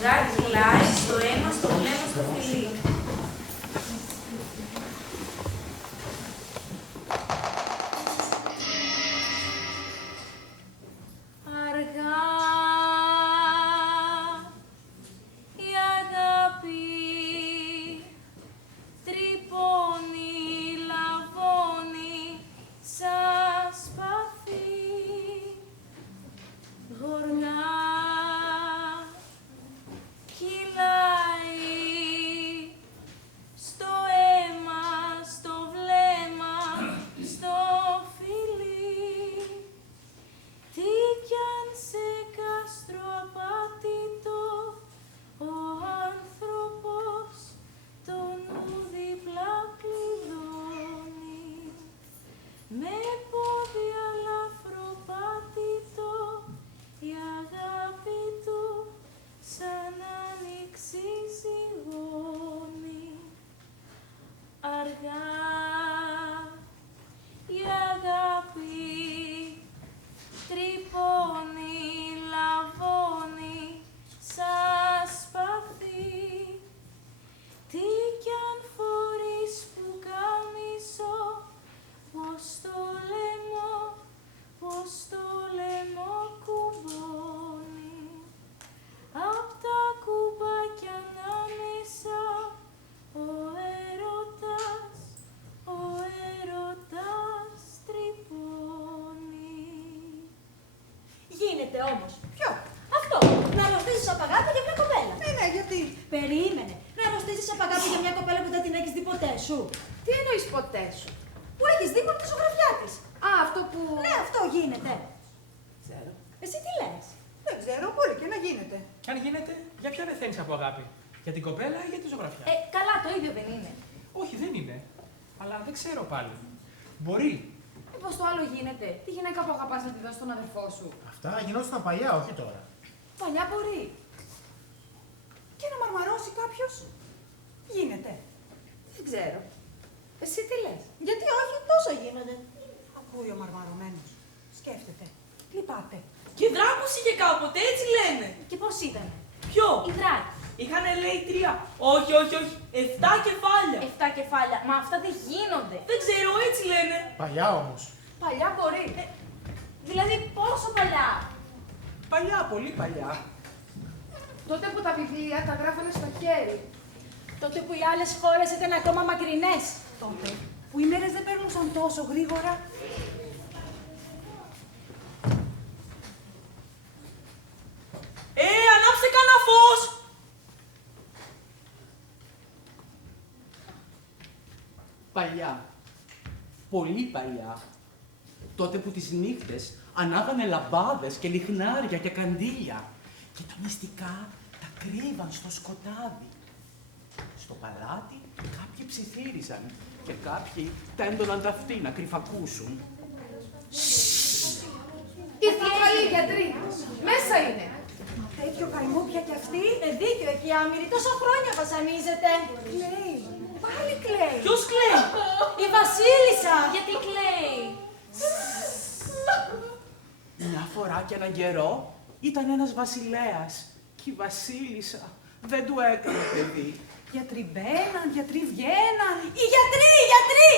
ζευγάρι κυλάει στο αίμα, στο βλέμμα, στο φιλί. Αργά η αγάπη τρυπώνει, λαβώνει σαν σπαθί. Γοργά κυλάει στο αίμα, στο βλέμμα, στο φιλί. Τι κι αν σε κάστρο απάτητο ο άνθρωπος το νου δίπλα κλειδώνει. Με πόδια λαφροπάτητο η αγάπη του σαν άνοιξη ζυγώνει. Αργά η αγάπη τρυπώνει, λαβώνει σαν σπαθί. Τι κι αν φορείς που καμισό, πως το λαιμό, πως το λαιμό κουμπώνει. Απ' τα κουμπάκια ανάμεσα ο έρωτας τρυπώνει. Γίνεται όμως. Ποιο? Αυτό. Να αρρωστήσεις απ' αγάπη για μια κοπέλα. Ναι, γιατί. Περίμενε. Να αρρωστήσεις απ' αγάπη για μια κοπέλα που δεν την έχεις δει ποτέ σου. Τι εννοείς ποτέ σου? Που έχεις δει μόνο τη ζωγραφιά της. Α, αυτό που. Ναι, αυτό γίνεται. Ξέρω. Εσύ τι λες? Δεν ξέρω, μπορεί και να γίνεται. Και αν γίνεται, για ποια πεθαίνεις από αγάπη? Για την κοπέλα ή για τη ζωγραφιά? Καλά, το ίδιο δεν είναι. Όχι, δεν είναι. Αλλά δεν ξέρω πάλι. Μπορεί. Μήπως το άλλο γίνεται. Τη γυναίκα που αγαπάς να τη δώσεις στον αδερφό σου. Αυτά γινόταν παλιά, όχι τώρα. Παλιά μπορεί. Και να μαρμαρώσει κάποιος. Γίνεται. Δεν ξέρω. Εσύ τι λες? Γιατί όχι, τόσο γίνονται. Ακούει ο μαρμαρωμένος. Σκέφτεται. Λυπάται. Και δράκους είχε κάποτε, έτσι λένε. Και πώς ήταν? Ποιο? Η δράκη. Είχανε λέει 3. Όχι, όχι, όχι. 7 κεφάλια. 7 κεφάλια. Μα αυτά δεν γίνονται. Δεν ξέρω, έτσι λένε. Παλιά όμως. Παλιά μπορεί. Δηλαδή πόσο παλιά? Παλιά, πολύ παλιά. Τότε που τα βιβλία τα γράφανε στο χέρι. Τότε που οι άλλες χώρες ήταν ακόμα μακρινές. Τότε που οι μέρες δεν περνούσαν τόσο γρήγορα. Ανάψτε κανένα φως. Παλιά. Πολύ παλιά. Τότε που τις νύχτες ανάγανε λαμπάδες και λιχνάρια και καντήλια και τα μυστικά τα κρύβαν στο σκοτάδι. Στο παλάτι κάποιοι ψιθύριζαν και κάποιοι τέντωναν τα αυτοί να κρυφακούσουν. Ήρθε η γιατρή. Μέσα είναι. Τέτοιο καημό πια κι αυτή. Δίκιο εκεί άμυρη, τόσα χρόνια βασανίζεται. Κλαίει. Πάλι κλαίει. Ποιος κλαίει? Η Βασίλισσα! Γιατί κλαίει? Μια φορά και έναν καιρό ήταν ένας βασιλέας και η βασίλισσα δεν του έκανε παιδί. Γιατροί μπαίναν, γιατροί βγαίναν. Οι γιατροί, οι γιατροί!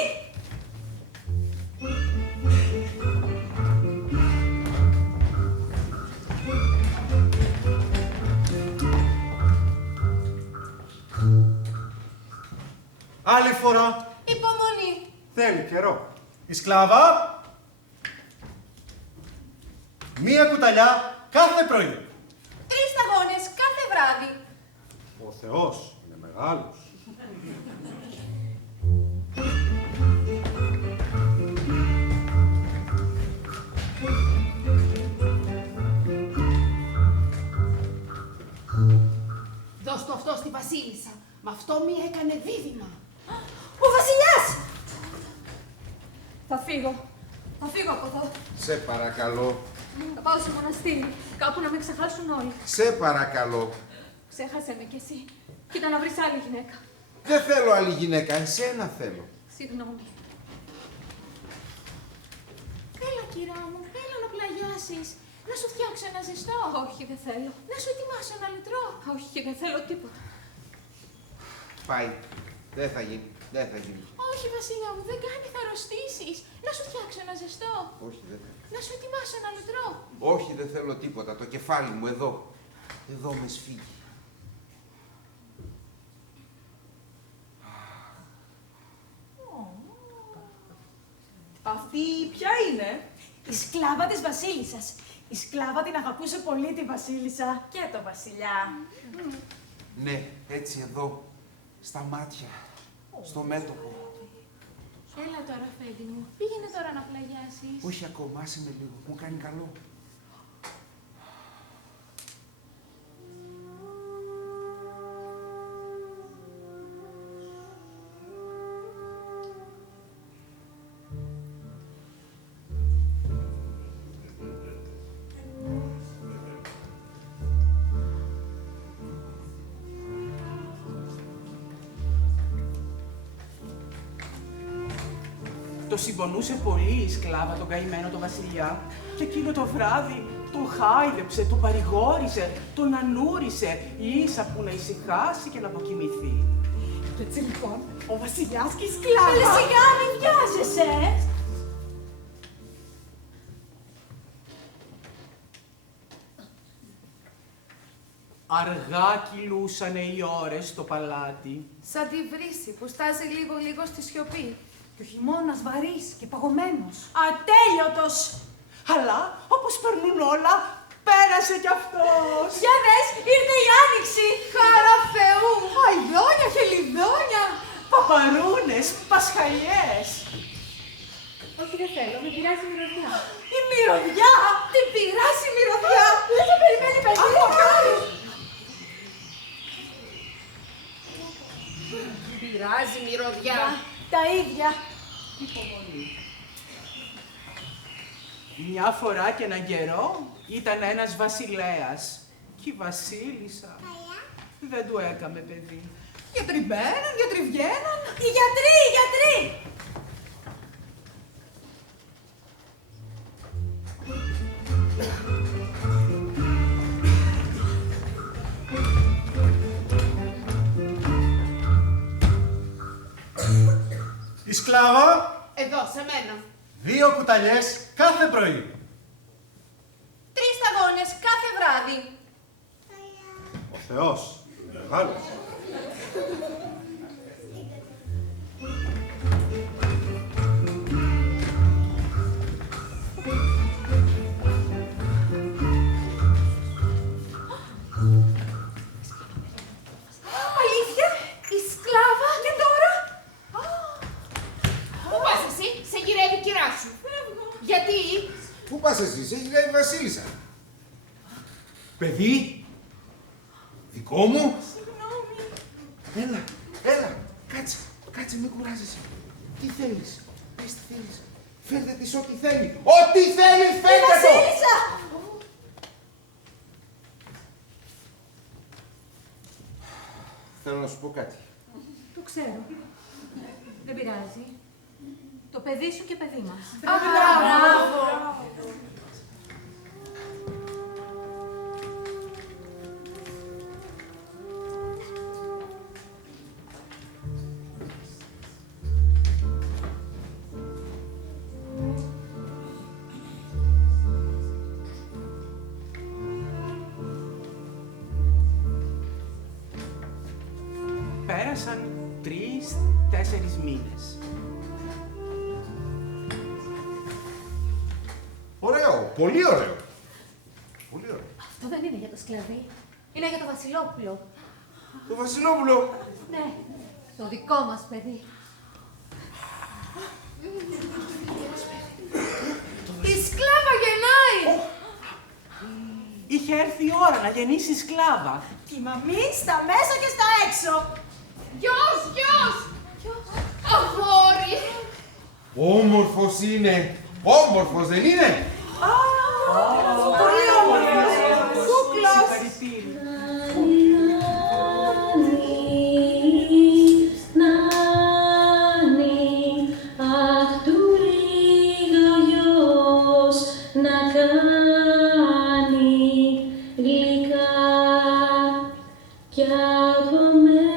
Άλλη φορά. Υπομονή. Θέλει καιρό. Η σκλάβα. Μία κουταλιά κάθε πρωί. 3 σταγόνες κάθε βράδυ. Ο Θεός είναι μεγάλος. Δώσ' το αυτό στη Βασίλισσα. Μ' αυτό μία έκανε δίδυμα. Ο βασιλιάς! Θα φύγω. Θα φύγω από εδώ. Σε παρακαλώ. Θα πάω σε μοναστήρι. Κάπου να με ξεχάσουν όλοι. Σε παρακαλώ. Ξέχασε με κι εσύ. Κοίτα να βρεις άλλη γυναίκα. Δεν θέλω άλλη γυναίκα, εσένα θέλω. Συγγνώμη. Έλα, κυρά μου, έλα να πλαγιάσεις. Να σου φτιάξω ένα ζεστό. Όχι, δεν θέλω. Να σου ετοιμάσω ένα λιτρό. Όχι, δεν θέλω τίποτα. Πάει. Δεν θα γίνει. Δεν θα γίνει. Όχι, Βασίλειο μου, δεν κάνει, θα αρρωστήσεις. Να σου φτιάξω ένα ζεστό. Όχι, δεν θέλω. Να σου ετοιμάσω ένα λιτρό. Όχι, δεν θέλω τίποτα. Το κεφάλι μου εδώ. Εδώ με σφίγγει. Αυτή ποια είναι? Η σκλάβα της βασίλισσας. Η σκλάβα την αγαπούσε πολύ τη βασίλισσα. Και το βασιλιά. Ναι, έτσι εδώ. Στα μάτια. Στο μέτωπο. Έλα τώρα, Φέντη μου. Πήγαινε τώρα να πλαγιάσεις. Όχι ακόμα, άσε με λίγο. Μου κάνει καλό. Το συμπονούσε πολύ η σκλάβα τον καημένο τον βασιλιά και εκείνο το βράδυ τον χάιδεψε, τον παρηγόρησε, τον ανούρισε ίσα που να ησυχάσει και να αποκοιμηθεί. Και έτσι λοιπόν, ο βασιλιάς και η σκλάβα. Καλή σιγά, μην βιάζεσαι. Αργά κυλούσανε οι ώρες στο παλάτι. Σαν τη βρύση που στάζει λίγο-λίγο στη σιωπή. Και ο χειμώνας βαρύς και παγωμένος. Ατέλειωτος. Αλλά όπως περνούν όλα, πέρασε κι αυτός. Για δες, ήρθε η άνοιξη. Χαρά Θεού! Αηδόνια, χελιδόνια. Παπαρούνες, πασχαλιές. Όχι, δεν θέλω, με πειράζει η μυρωδιά. Η μυρωδιά. Την πειράζει η μυρωδιά. Δεν το περιμένει παιδί. Πειράζει μυρωδιά. Τα ίδια. Μια φορά και έναν καιρό ήταν ένας βασιλέας και η βασίλισσα δεν του έκαμε παιδί. Γιατροί μπαίναν, γιατροί βγαίναν. Οι γιατροί, οι γιατροί. Η σκλάβα, Εδώ, σε μένα. 2 κουταλιές κάθε πρωί. 3 σταγόνες κάθε βράδυ. Ο Θεός είναι μεγάλος. Αλήθεια, η σκλάβα και τώρα. Πού πας εσύ, σε γυρεύει η κυρά σου. Γιατί? Πού πας εσύ, σε γυρεύει η βασίλισσα. Παιδί. Δικό μου. Έλα, έλα. Κάτσε, κάτσε, μην κουράζεσαι. Τι θέλεις, πες τι θέλεις. Φέρτε της ό,τι θέλει. Ό,τι θέλει, φέρτε το. Βασίλισσα. Θέλω να σου πω κάτι. Το ξέρω. Δεν πειράζει. Το παιδί σου και παιδί μας. Μπράβο! Πέρασαν 3-4 μήνες. Ωραίο, πολύ ωραίο. Πολύ ωραίο. Αυτό δεν είναι για το σκλαβί. Είναι για το Βασιλόπουλο. Το Βασιλόπουλο. Ναι, το δικό μας παιδί. Η σκλάβα γεννάει! Είχε έρθει η ώρα να γεννήσει σκλάβα. Και η μαμή στα μέσα και στα έξω. Γιος, γιος! Αγόρι! Όμορφος είναι. Όμορφος δεν είναι. Πολύ όμορφος. Κούκλος. Συγχαρητήρια. Αχ, του λίγα γιος να κάνει. κι από μέλι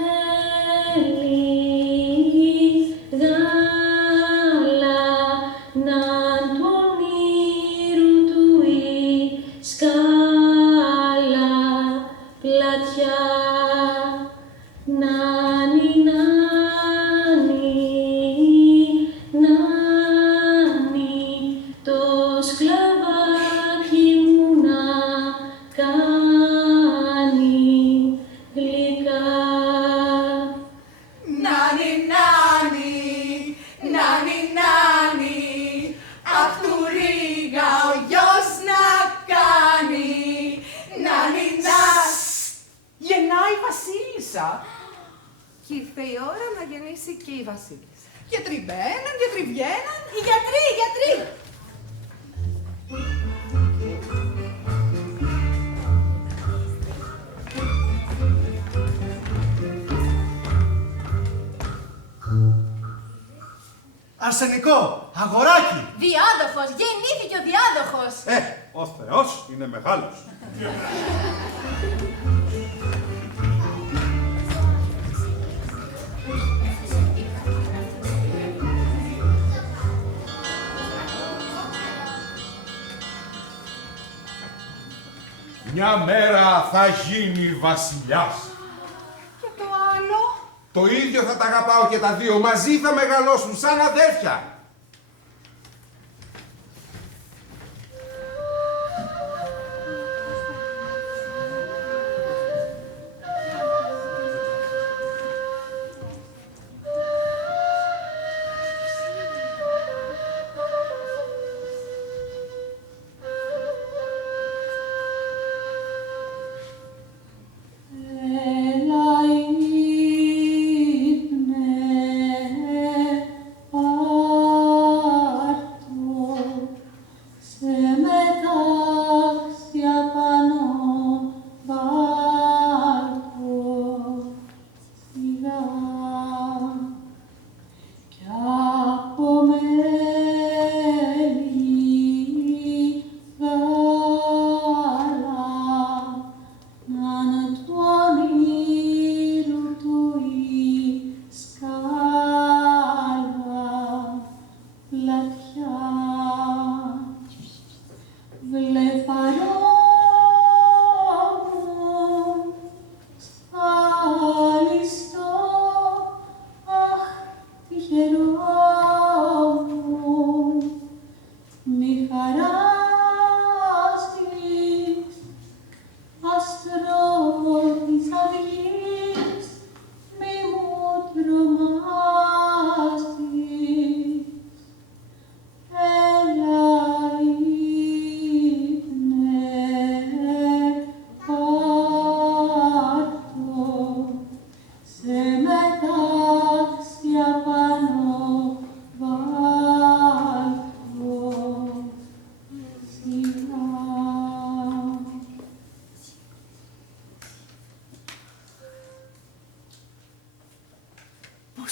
γάλα ναν του όνειρου του η σκάλα πλατιά. Νάνι, νάνι, νάνι, το σκλαβάκι μου να κάνει γλυκά. Νάνι, νάνι, νάνι, νάνι, απ' του Ρίγα ο γιος να κάνει. Νάνι, νάνι. Γεννάει η Βασίλισσα. Και ήρθε η ώρα να γεννήσει και η Βασίλισσα. Γιατροί μπαίνουν, γιατροί βγαίνουν. Οι γιατροί, οι γιατροί! Αρσενικό, αγοράκι. Διάδοχος, γεννήθηκε ο διάδοχος. Ο Θεός είναι μεγάλος. Μια μέρα θα γίνει βασιλιάς. Και το άλλο. Το ίδιο θα τα αγαπάω και τα δύο. Μαζί θα μεγαλώσουν σαν αδέρφια.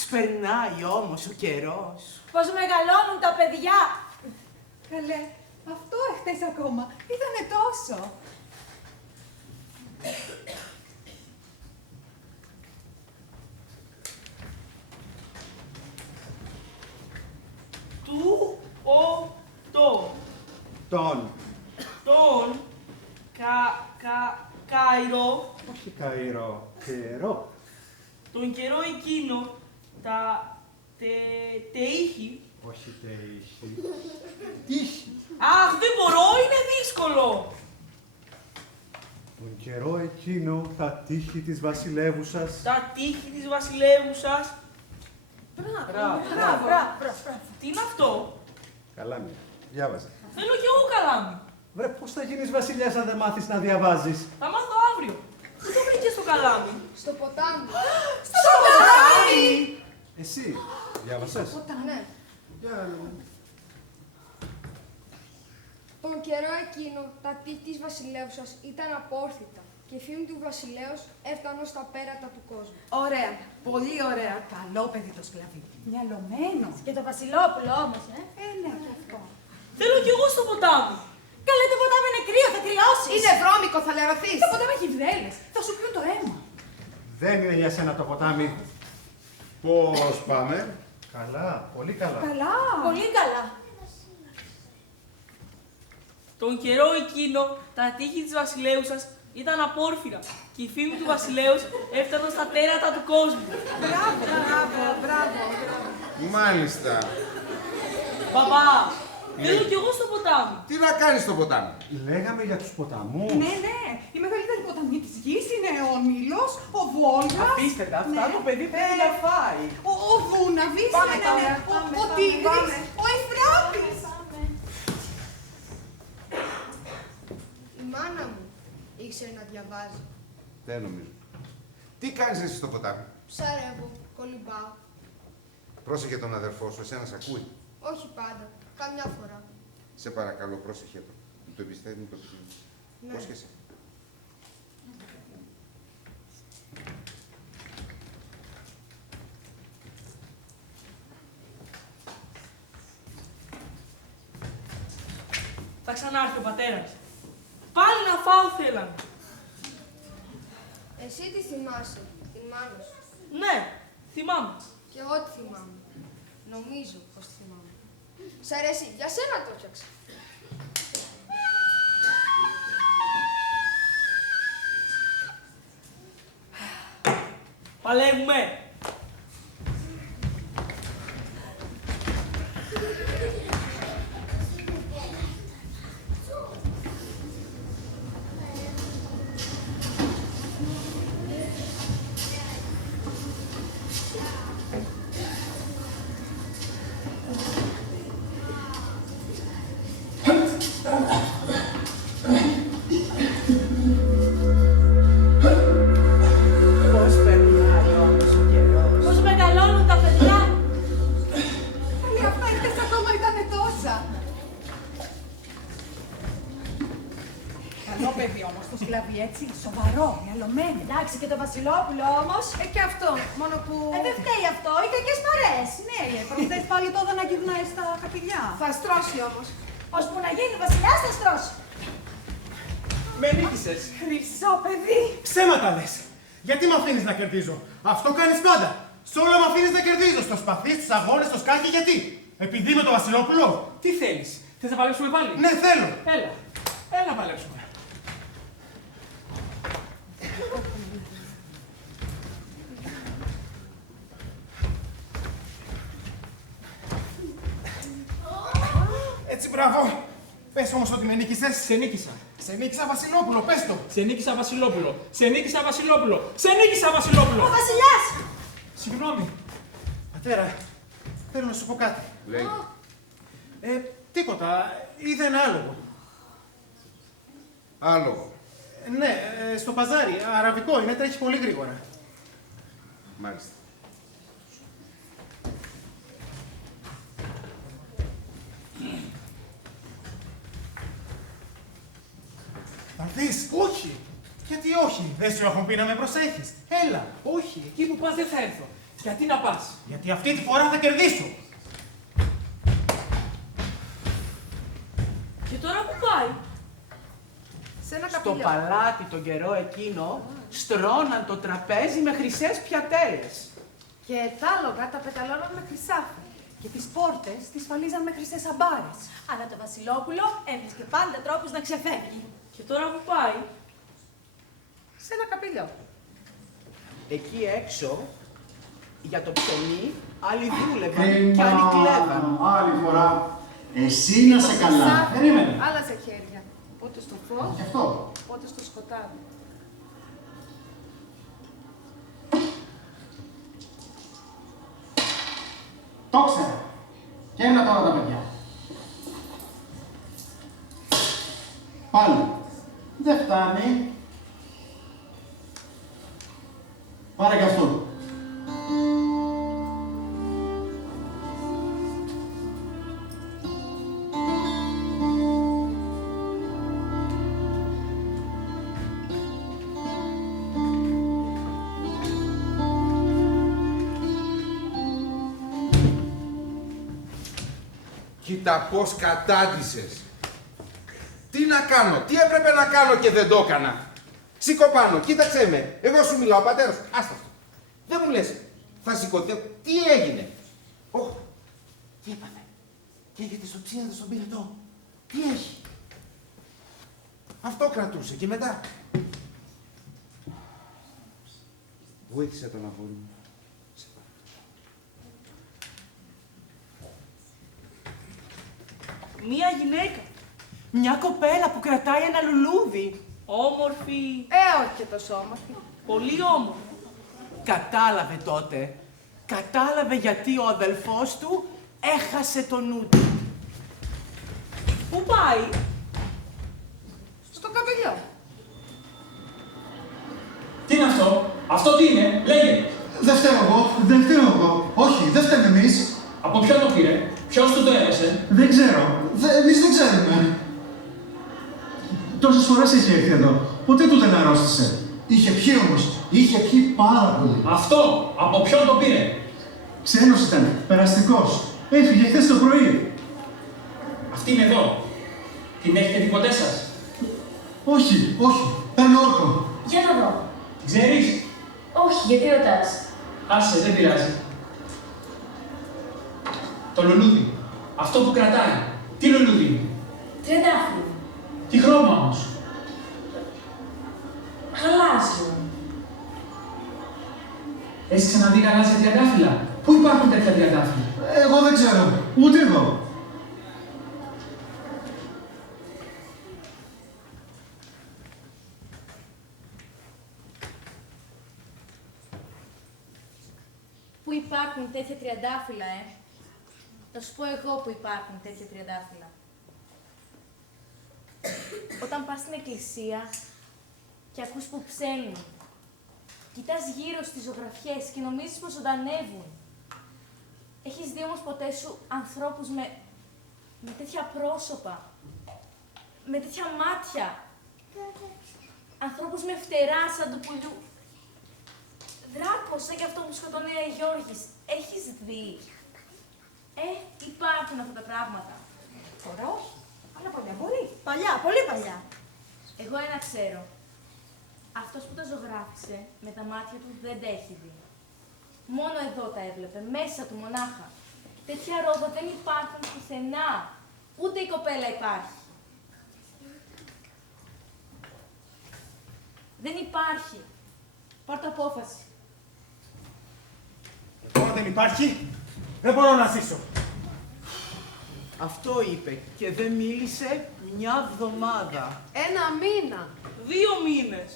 Περνάει όμως ο καιρός. Πώς μεγαλώνουν τα παιδιά. Καλέ, αυτό εχθές ακόμα. Ήτανε τόσο. Του ο το. Τον. Τον Καϊρό. Όχι Καϊρό, καιρό. Τον καιρό εκείνο τεΐχη. Όχι τεΐχη. Τύχη. Αχ, δεν μπορώ, είναι δύσκολο. Τον καιρό εκείνο τα τύχη της βασιλεύουσας. Τα τείχη της βασιλεύουσας. Μπράβο. Τι είναι αυτό? Καλάμι. Διάβαζε. Θέλω κι εγώ καλάμι. Βρε, πώς θα γίνεις βασιλιάς αν δεν μάθεις να διαβάζεις. Θα μάθω αύριο. Πού το βρήκες το καλάμι? Στο ποτάμι. Στο ποτάμι! Εσύ, διάβασες. Ναι. Τον καιρό εκείνο, τα τείχη της βασιλεύουσας ήταν απόρθητα και η φήμη του βασιλέως έφτανε στα πέρατα του κόσμου. Ωραία, πολύ ωραία. Καλό παιδί το σκλαβί. Μυαλωμένο. Και το βασιλόπουλο όμως, Ναι, και αυτό. Θέλω κι εγώ στο ποτάμι. Καλέ, το ποτάμι είναι κρύο, θα κρυώσεις. Είναι βρώμικο, θα λερωθείς. Το ποτάμι έχει βδέλες. Θα σου πιούν το αίμα. Δεν είναι για σένα το ποτάμι. Πώς πάμε? Καλά, πολύ καλά. Καλά. Πολύ καλά. Τον καιρό εκείνο, τα τείχη της βασιλέουσας ήταν απόρφυρα και η φήμη του βασιλέως έφτανε στα τέρατα του κόσμου. Μπράβο. Μάλιστα. Μπαμπά, θέλω κι εγώ στο ποτάμι. Τι να κάνεις στο ποτάμι? Λέγαμε για τους ποταμούς. Ναι. Η μεγαλύτερη ποταμή της γης είναι ο Νείλος, ο Βόλγας. Αφήστε τα, αυτά το παιδί πρέπει να φάει. Ο Δούναβης, Πάμε, ο Τίγρης, ο Εφράτης. Η μάνα μου ήξερε να διαβάζει. Δεν νομίζω. Τι κάνεις εσύ στο ποτάμι? Ψαρεύω, κολυμπάω. Πρόσεχε τον αδερφό σου, εσένα σ' ακούει. Όχι πάντα, καμιά φορά. Σε παρακαλώ, πρόσεχε τον. Το εμπιστεύει το παιδί. Ναι. Πρόσχεσαι. Θα ξανάρθει ο πατέρας. Πάλι να φάω θέλαν. Εσύ τι θυμάσαι, την μάνα σου? Ναι, θυμάμαι. Και εγώ τι θυμάμαι. Νομίζω πως τη θυμάμαι. Σ' αρέσει, για σένα το έφτιαξα. Παλεύουμε. Πώς περνάει όμως ο καιρός. Πώς μεγαλώνουν τα παιδιά. Όλοι αυτά οι χτες ακόμα ήταν τόσα. Καλό παιδί όμως το σκλαβί, έτσι, σοβαρό, μυαλωμένο. Εντάξει, και το Βασιλόπουλο όμως. Και αυτό, μόνο που... Δεν φταίει αυτό, οι κακές μαρές. Ναι, προχθές πάλι το να γυρνάει στα χαπηλιά. Θα στρώσει όμως. Ώσπου να γίνει βασιλιάς θα στρώσει. Με νίκησες. Χρυσό παιδί. Ψέματα λες. Γιατί με αφήνεις να κερδίζω? Αυτό κάνεις πάντα. Σε όλα με αφήνεις να κερδίζω. Στο σπαθί, στους αγώνες, στο σκάκι, γιατί? Επειδή είμαι το Βασιλόπουλο. Τι θέλεις, θες να παλέψουμε πάλι? Ναι, θέλω. Έλα να παλέψουμε. Έτσι, μπράβο. Πες όμως ότι με νίκησες. Σε νίκησα. Σε νίκησα Βασιλόπουλο, πες το. Σε νίκησα Βασιλόπουλο. Σε νίκησα Βασιλόπουλο. Σε νίκησα Βασιλόπουλο. Ο βασιλιάς. Συγγνώμη. Πατέρα, θέλω να σου πω κάτι. Λέει. Τίποτα. Είδα ένα άλογο. Άλογο. Ναι, στο παζάρι. Αραβικό είναι, τρέχει πολύ γρήγορα. Μάλιστα. Θα δεις. Όχι. Γιατί όχι. Δεν σου έχω πει να με προσέχεις. Έλα. Όχι, εκεί που πας δεν θα έρθω. Γιατί να πας? Γιατί αυτή τη φορά θα κερδίσω. Και τώρα που πάει? Σε ένα Στο καπηλιό. παλάτι τον καιρό εκείνο στρώναν το τραπέζι με χρυσές πιατέρες. Και τα άλογα τα πεταλώναν με χρυσάφι. Και τις πόρτες τις φαλίζαν με χρυσές αμπάρες. Αλλά το Βασιλόπουλο έβρισκε πάντα τρόπους να ξεφεύγει. Και τώρα που πάει? Σε ένα καπηλιό. Εκεί έξω, για το ψωμί, άλλοι δούλευαν και άλλοι κλέβαν. Άλλη φορά. Εσύ να σε καλά. Περίμενε. Άλλα σε χέρια. Πότε στο φως, Γι' αυτό. πότε στο σκοτάδι. Το ξέρα. Και ένα τώρα τα παιδιά. Πάλι. Δεν φτάνει. Πάρε και αυτό. Κοίτα πώς κατάντησες. Τι να κάνω, τι έπρεπε να κάνω και δεν το έκανα. Σήκω πάνω, κοίταξέ με. Εγώ σου μιλάω, πατέρας. Άστα αυτό. Δεν μου λες. Θα σηκωθεί. Τι έγινε. Ωχ. Τι έπαθε. Καίγεται στο ψήνατο στον πυρετό. Τι έχει. Αυτό κρατούσε και μετά. Βοήθησε τον αγόρι μου. Μία γυναίκα. Μια κοπέλα που κρατάει ένα λουλούδι. Όμορφη. Όχι και τόσο όμορφη. Πολύ όμορφη. Κατάλαβε τότε. Κατάλαβε γιατί ο αδελφός του έχασε το νου του. Πού πάει? Στο καπηλιό. Τι είναι αυτό, αυτό τι είναι, λέγε. Δεν φταίω εγώ. Όχι, δεν φταίμε εμείς. Από ποιον το πήρε, ποιος του το έδωσε. Δεν ξέρω. Εμείς δεν ξέρουμε. Τόσες φορές έχει έρθει εδώ. Ποτέ του δεν αρρώστησε. Είχε πιει όμως. Είχε πιει πάρα πολύ. Αυτό, από ποιον το πήρε. Ξένος ήταν. Περαστικός. Έφυγε χθες το πρωί. Αυτή είναι εδώ. Την έχετε δει ποτέ σας. Όχι. Παίρνω όρκο. Για να δω. Την ξέρεις. Όχι, γιατί ρωτάς. Άσε, δεν πειράζει. Το λουλούδι. Αυτό που κρατάει. Τι λουλούδι είναι. Τριαντάφυλλο. Τι χρώμα όμως. Γαλάζιο. Έχεις ξαναδεί γαλάζια τριαντάφυλλα. Πού υπάρχουν τέτοια τριαντάφυλλα. Εγώ δεν ξέρω. Ούτε εγώ. Πού υπάρχουν τέτοια τριαντάφυλλα, Θα σου πω εγώ που υπάρχουν τέτοια τριαντάφυλλα. Όταν πας στην εκκλησία και ακούς που ψέλνουν, κοιτάς γύρω στις ζωγραφιές και νομίζεις πως ζωντανεύουν. Έχεις δει όμως ποτέ σου ανθρώπους με τέτοια πρόσωπα, με τέτοια μάτια, ανθρώπους με φτερά σαν του πουλιού. Δράκος, σαν και αυτό που σκοτώνει ο Γιώργης. Έχεις δει. Υπάρχουν αυτά τα πράγματα. Τώρα όχι. Αλλά παλιά πολύ. Παλιά, πολύ παλιά. Εγώ ένα ξέρω. Αυτός που τα ζωγράφισε, με τα μάτια του δεν τα έχει δει. Μόνο εδώ τα έβλεπε, μέσα του μονάχα. Τέτοια ρόδα δεν υπάρχουν πουθενά. Ούτε η κοπέλα υπάρχει. Δεν υπάρχει. Πάρ' απόφαση. Τώρα δεν υπάρχει. Δεν μπορώ να ζήσω. Αυτό είπε και δεν μίλησε μια εβδομάδα. 1 μήνα. 2 μήνες.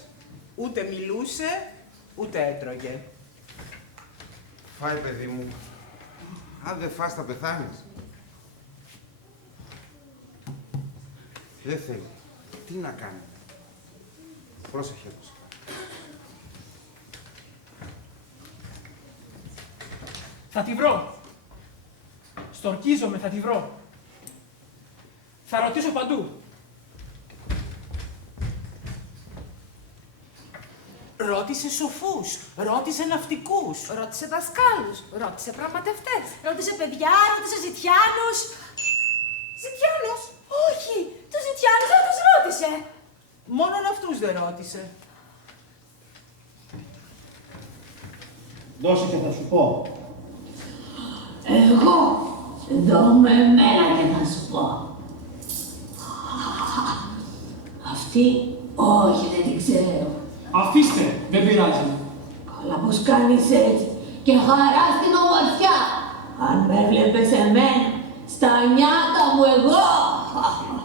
Ούτε μιλούσε, ούτε έτρωγε. Φάει, παιδί μου. Αν δεν φας θα πεθάνεις. Δεν θέλει. Τι να κάνει. Πρόσεχε τους. Θα τη βρω. Στορκίζομαι, θα τη βρω. Θα ρωτήσω παντού. Ρώτησε σοφούς, ρώτησε ναυτικούς. Ρώτησε δασκάλους, ρώτησε πραγματευτές. Ρώτησε παιδιά, ρώτησε ζητιάνους. Ζητιάνους! Όχι! Τους ζητιάνους δεν τους ρώτησε. Μόνον αυτούς δεν ρώτησε. Δώσε και θα σου πω. Εγώ, δω με εμένα και θα σου πω. Αυτή, όχι, δεν την ξέρω. Αφήστε, δεν πειράζει. Καλά πως κάνεις έτσι και χαρά στην ομορφιά. Αν με βλέπεις εμένα, στα νιάτα μου εγώ.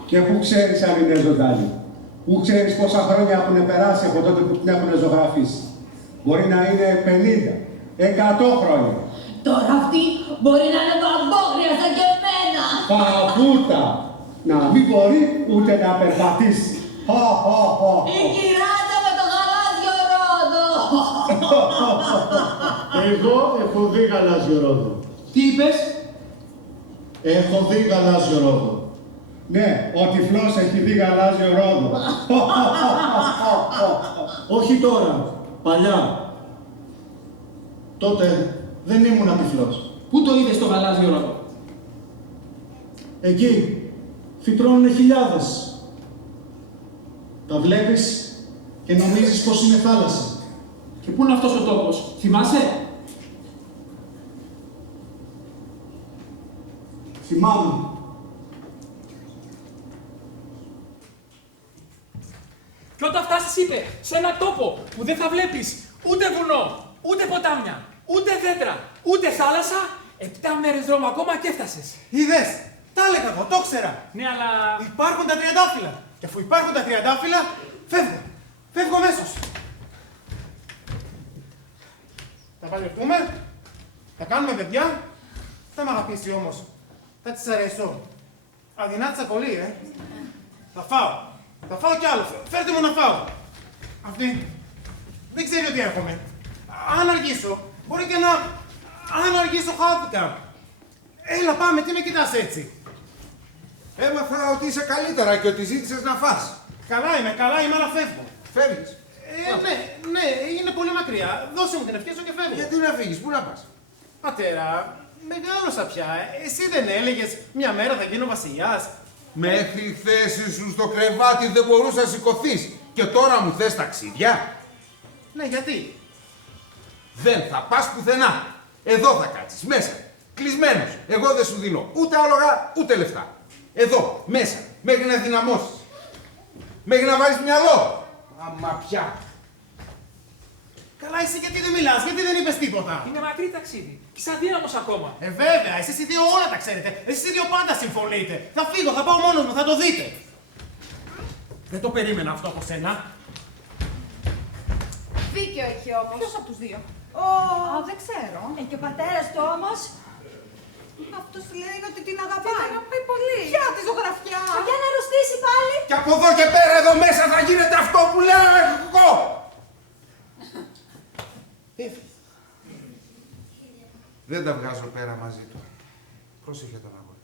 Και πού ξέρεις αν είναι ζωντανή. Πού ξέρεις πόσα χρόνια έχουν περάσει από τότε που την έχουν ζωγραφίσει. Μπορεί να είναι 50, 100 χρόνια. Τώρα αυτή μπορεί να είναι παγκόγρια σαν και εμένα. Παπούτα! Να μην μπορεί ούτε να περπατήσει. Η κυράτα με το γαλάζιο ρόδο. Εγώ έχω δει γαλάζιο ρόδο. Τι είπες? Έχω δει γαλάζιο ρόδο. Ναι, ο τυφλός έχει δει γαλάζιο ρόδο. Όχι τώρα, παλιά. Τότε δεν ήμουν τυφλός. Πού το είδες το γαλάζιο ρόδο? Εκεί φυτρώνουνε χιλιάδες. Τα βλέπεις και και νομίζεις πως είναι θάλασσα. Και πού είναι αυτός ο τόπος, θυμάσαι? Θυμάμαι. Και όταν φτάσεις, είπε, σε ένα τόπο που δεν θα βλέπεις ούτε βουνό, ούτε ποτάμια, ούτε δέντρα, ούτε θάλασσα, 7 μέρες δρόμο ακόμα και έφτασες. Είδες, τα έλεγα εγώ, το ήξερα. Ναι, αλλά... Υπάρχουν τα τριαντάφυλλα. Και αφού υπάρχουν τα τριαντάφυλλα, φεύγω. Φεύγω αμέσως. Θα παντρευτούμε, θα κάνουμε παιδιά. Θα μ' αγαπήσει όμως. Θα της αρέσω. Αδυνά της ακολεί, Θα φάω. Θα φάω κι άλλο. Φέρτε μου να φάω. Αυτή δεν ξέρει ότι έρχομαι. Αν αργήσω, μπορεί και να... Αν αργήσω, χάθηκα. Έλα, πάμε, τι με κοιτάς έτσι? Έμαθα ότι είσαι καλύτερα και ότι ζήτησες να φας. Καλά είμαι, αλλά φεύγω. Φεύγεις. Ναι, είναι πολύ μακριά. Δώσε μου την ευχή σου και φεύγω. Γιατί να φύγεις, πού να πας? Πατέρα, μεγάλωσα πια. Εσύ δεν έλεγες μια μέρα θα γίνω βασιλιάς? Μέχρι η θέση σου στο κρεβάτι δεν μπορούσα να σηκωθείς. Και τώρα μου θες ταξίδια? Ναι, γιατί? Δεν θα πας πουθενά. Εδώ θα κάτσεις, μέσα. Κλεισμένος. Εγώ δεν σου δίνω ούτε άλογα, ούτε λεφτά. Εδώ, μέσα. Μέχρι να δυναμώσεις. Μέχρι να βάλεις μυαλό. Αμα πια. Καλά, εσύ γιατί δεν μιλάς, γιατί δεν είπες τίποτα? Είναι μακρύ ταξίδι. Και είσαι αδύναμος ακόμα. Βέβαια, εσείς οι δύο όλα τα ξέρετε. Εσείς οι δύο πάντα συμφωνείτε. Θα φύγω, θα πάω μόνος μου, θα το δείτε. Δεν το περίμενα αυτό από σένα. Δίκιο έχει όμως. Ποιος από τους δύο? Δεν ξέρω. Και ο πατέρας του όμως. Αυτός λέει ότι την αγαπάει. Την αγαπάει πολύ. Ποια τη ζωγραφιά? Για να αρρωστήσει πάλι. Και από εδώ και πέρα εδώ μέσα θα γίνεται αυτό που λέω εγώ. Δεν τα βγάζω πέρα μαζί του. Πρόσεχε τον αγώνα.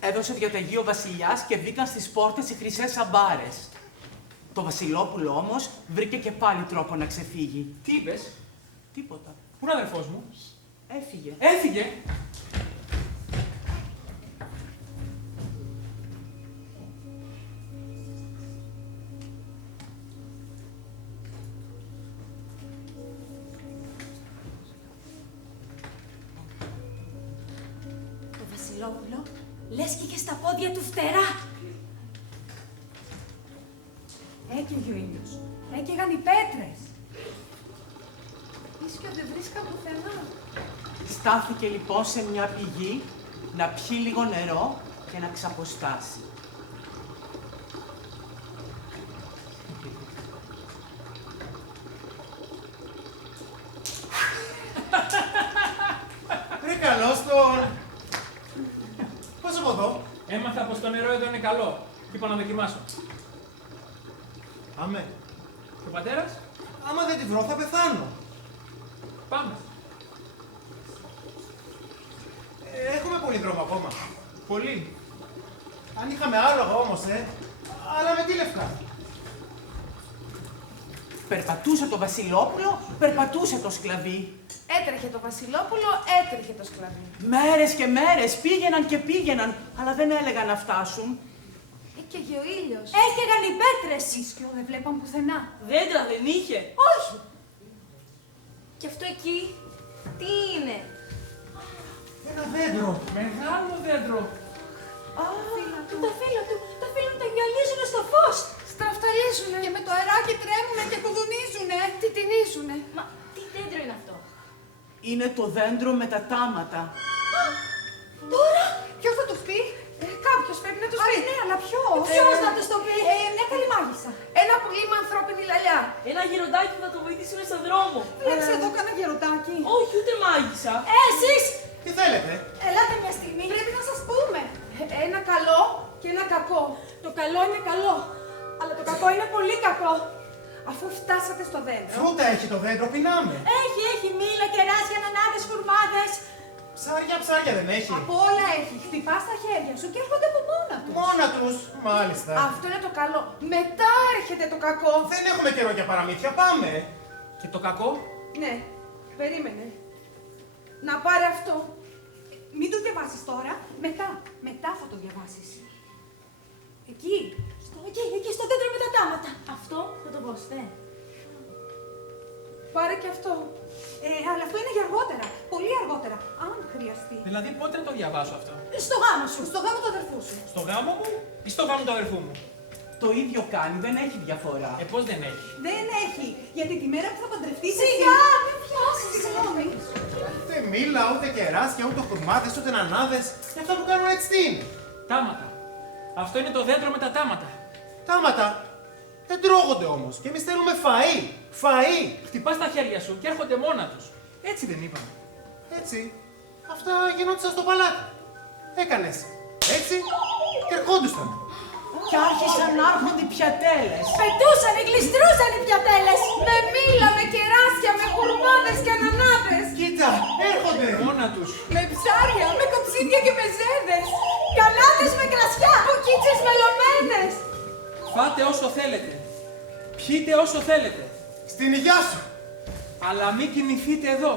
Έδωσε διαταγή ο βασιλιάς και μπήκαν στις πόρτες οι χρυσές αμπάρες. Το Βασιλόπουλο όμως βρήκε και πάλι τρόπο να ξεφύγει. Τι είπες? Τίποτα. Πού είναι ο αδερφός μου? Έφυγε. Έφυγε! Το Βασιλόπουλο λες και είχε στα πόδια του φτερά. Έκαιγε ο ήλιος. Έκαιγαν οι πέτρες. Ίσιο δεν βρίσκα πουθενά. Στάθηκε λοιπόν σε μια πηγή να πιει λίγο νερό και να ξαποστάσει. Ρε καλώς τον... Πώς από εδώ? Έμαθα πως το νερό εδώ είναι καλό. Και είπα να δοκιμάσω. Αμέ. Και ο πατέρας? Άμα δεν τη βρω θα πεθάνω. Πάμε. Έχουμε πολύ δρόμο ακόμα. Πολύ. Αν είχαμε άλογα όμως, αλλά με τι λεφτά? Περπατούσε το Βασιλόπουλο, περπατούσε το σκλαβί. Έτρεχε το Βασιλόπουλο, έτρεχε το σκλαβί. Μέρες και μέρες πήγαιναν και πήγαιναν, αλλά δεν έλεγαν να φτάσουν. Έκαιγε ο ήλιος. Έκαιγαν οι πέτρες. Ίσιο δεν βλέπαν πουθενά. Δέντρα δεν είχε. Όχι. Και αυτό εκεί, τι είναι? Ένα δέντρο. Μεγάλο δέντρο. Τα φύλλα του τα γυαλίζουν στο φως. Στραφταλίζουνε και με το αεράκι τρέμουνε και κουδουνίζουνε. Τιτινίζουνε. Μα τι δέντρο είναι αυτό? Είναι το δέντρο με τα τάματα. Τώρα! Ποιος θα τους πει? Κάποιος πρέπει να τους πει. Ναι, αλλά ποιος να τους το πει? Μια καλή μάγισσα. Ένα πουλί με ανθρώπινη λαλιά. Ένα γεροντάκι που θα το βοηθήσουμε στον δρόμο. Βλέπεις εδώ κάνα γεροντάκι. Όχι, ούτε μάγισσα. Εσείς! Τι θέλετε? Ελάτε μια στιγμή. Πρέπει να σας πούμε. Ένα καλό και ένα κακό. Το καλό είναι καλό. Αλλά το κακό είναι πολύ κακό. Αφού φτάσατε στο δέντρο. Φρούτα έχει το δέντρο, πεινάμε. Έχει μήλα, κεράσια, ανανάδες, χουρμάδες. Ψάρια δεν έχει. Από όλα έχει. Χτυπάς τα χέρια σου και έρχονται από μόνα τους. Μόνα τους, μάλιστα. Αυτό είναι το καλό. Μετά έρχεται το κακό. Δεν έχουμε καιρό για παραμύθια, πάμε. Και το κακό? Ναι, περίμενε. να πάρει αυτό. Μην το διαβάσεις τώρα. Μετά θα το διαβάσεις. Εκεί, στο δέντρο με τα τάματα. Αυτό θα το βώστε. Πάρε και αυτό. Αλλά αυτό είναι για αργότερα. Πολύ αργότερα. Αν χρειαστεί. Δηλαδή, πότε να το διαβάσω αυτό? Στο γάμο σου, στο γάμο του αδερφού σου. Στο γάμο μου ή στο γάμο του αδερφού μου? Το ίδιο κάνει, δεν έχει διαφορά. Πώς δεν έχει? Δεν έχει. Γιατί τη μέρα που θα παντρευτείς. Σιγά, μην πιάσεις. Συγγνώμη. Ούτε μήλα, ούτε κεράσια, ούτε χουρμάδες, ούτε νανάδες. Και αυτά που κάνουν έτσι τι είναι? Τάματα. Αυτό είναι το δέντρο με τα τάματα. Τάματα. Δεν τρώγονται όμως. Και εμείς θέλουμε φαΐ. Φαΐ. Χτυπάς τα χέρια σου και έρχονται μόνα τους. Έτσι δεν είπαμε? Έτσι. Αυτά γινόντουσαν στο παλάτι. Έκανες έτσι και ερχόντουσαν. Κι άρχισαν να έρχονται οι πιατέλες. Πετούσανε, γλιστρούσανε οι πιατέλες. Με μήλα, με κεράσια, με χουρμάδες και ανανάδες. Κοίτα, έρχονται μόνα τους. Με ψάρια, με κοψίδια και με ζέδες. Καλάτες με κρασιά, μπουκίτσες μελωμένες. Φάτε όσο θέλετε. Πιείτε όσο θέλετε. Στην υγειά σου. Αλλά μην κοιμηθείτε εδώ.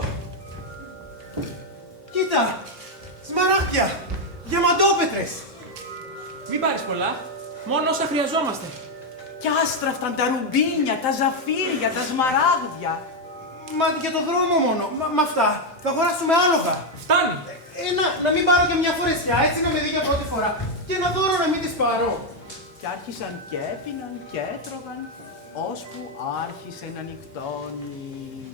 Κοίτα, σμαράγδια, διαμαντόπετρες. Μην πάρεις πολλά. Μόνο όσα χρειαζόμαστε. Κι άστραφταν τα ρουμπίνια, τα ζαφύρια, τα σμαράγδια. Μα για το δρόμο μόνο. Με αυτά θα αγοράσουμε άλογα. Φτάνει. Να μην πάρω και μια φορεσιά, έτσι να με δει για πρώτη φορά. Και ένα δώρο να μην τις πάρω. Κι άρχισαν και έπιναν και έτρωγαν, ώσπου άρχισε να νυχτώνει.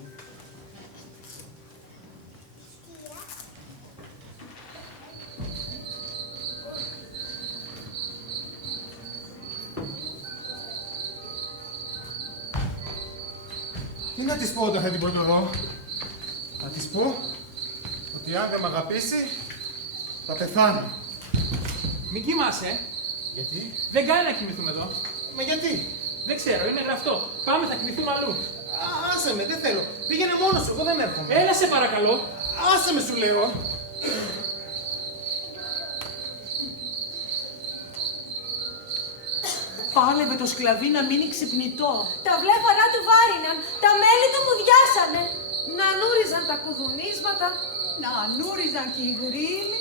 Τι να της πω όταν θα την προτωρώ? Να της πω ότι αν δεν μ' αγαπήσει, θα πεθάνω. Μην κοιμάσαι. Γιατί? Δεν κάνει να κοιμηθούμε εδώ. Μα γιατί? Δεν ξέρω, είναι γραφτό. Πάμε, θα κοιμηθούμε αλλού. Άσε με, δεν θέλω. Πήγαινε μόνος σου, εγώ δεν έρχομαι. Έλα σε παρακαλώ. Άσε με, σου λέω. Πάλευε το σκλαβί να μείνει ξυπνητό. Τα βλέφαρά του βάριναν, τα μέλη του μουδιάσανε. Να νούριζαν τα κουδουνίσματα, να νούριζαν και οι γρήλοι.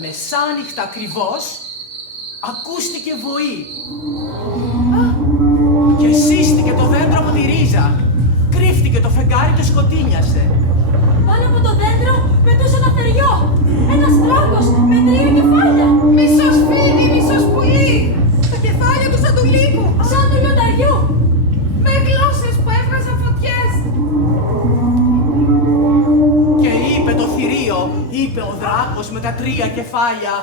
Μεσάνυχτα ακριβώς, ακούστηκε βοή. Και σύστηκε το δέντρο από τη ρίζα. Κρύφτηκε το φεγγάρι και σκοτίνιασε. Πάνω από το δέντρο πετούσε ένα θεριό. Ένας δράκος με 3 κεφάλια. Μισός φίδι, μισός πουλί. Τα κεφάλια του σαν του λύκου. Σαν του λιονταριού. Με γλώσσες που έβγαζαν φωτιές. Και είπε το θηρίο, είπε ο δράκος με τα 3 κεφάλια.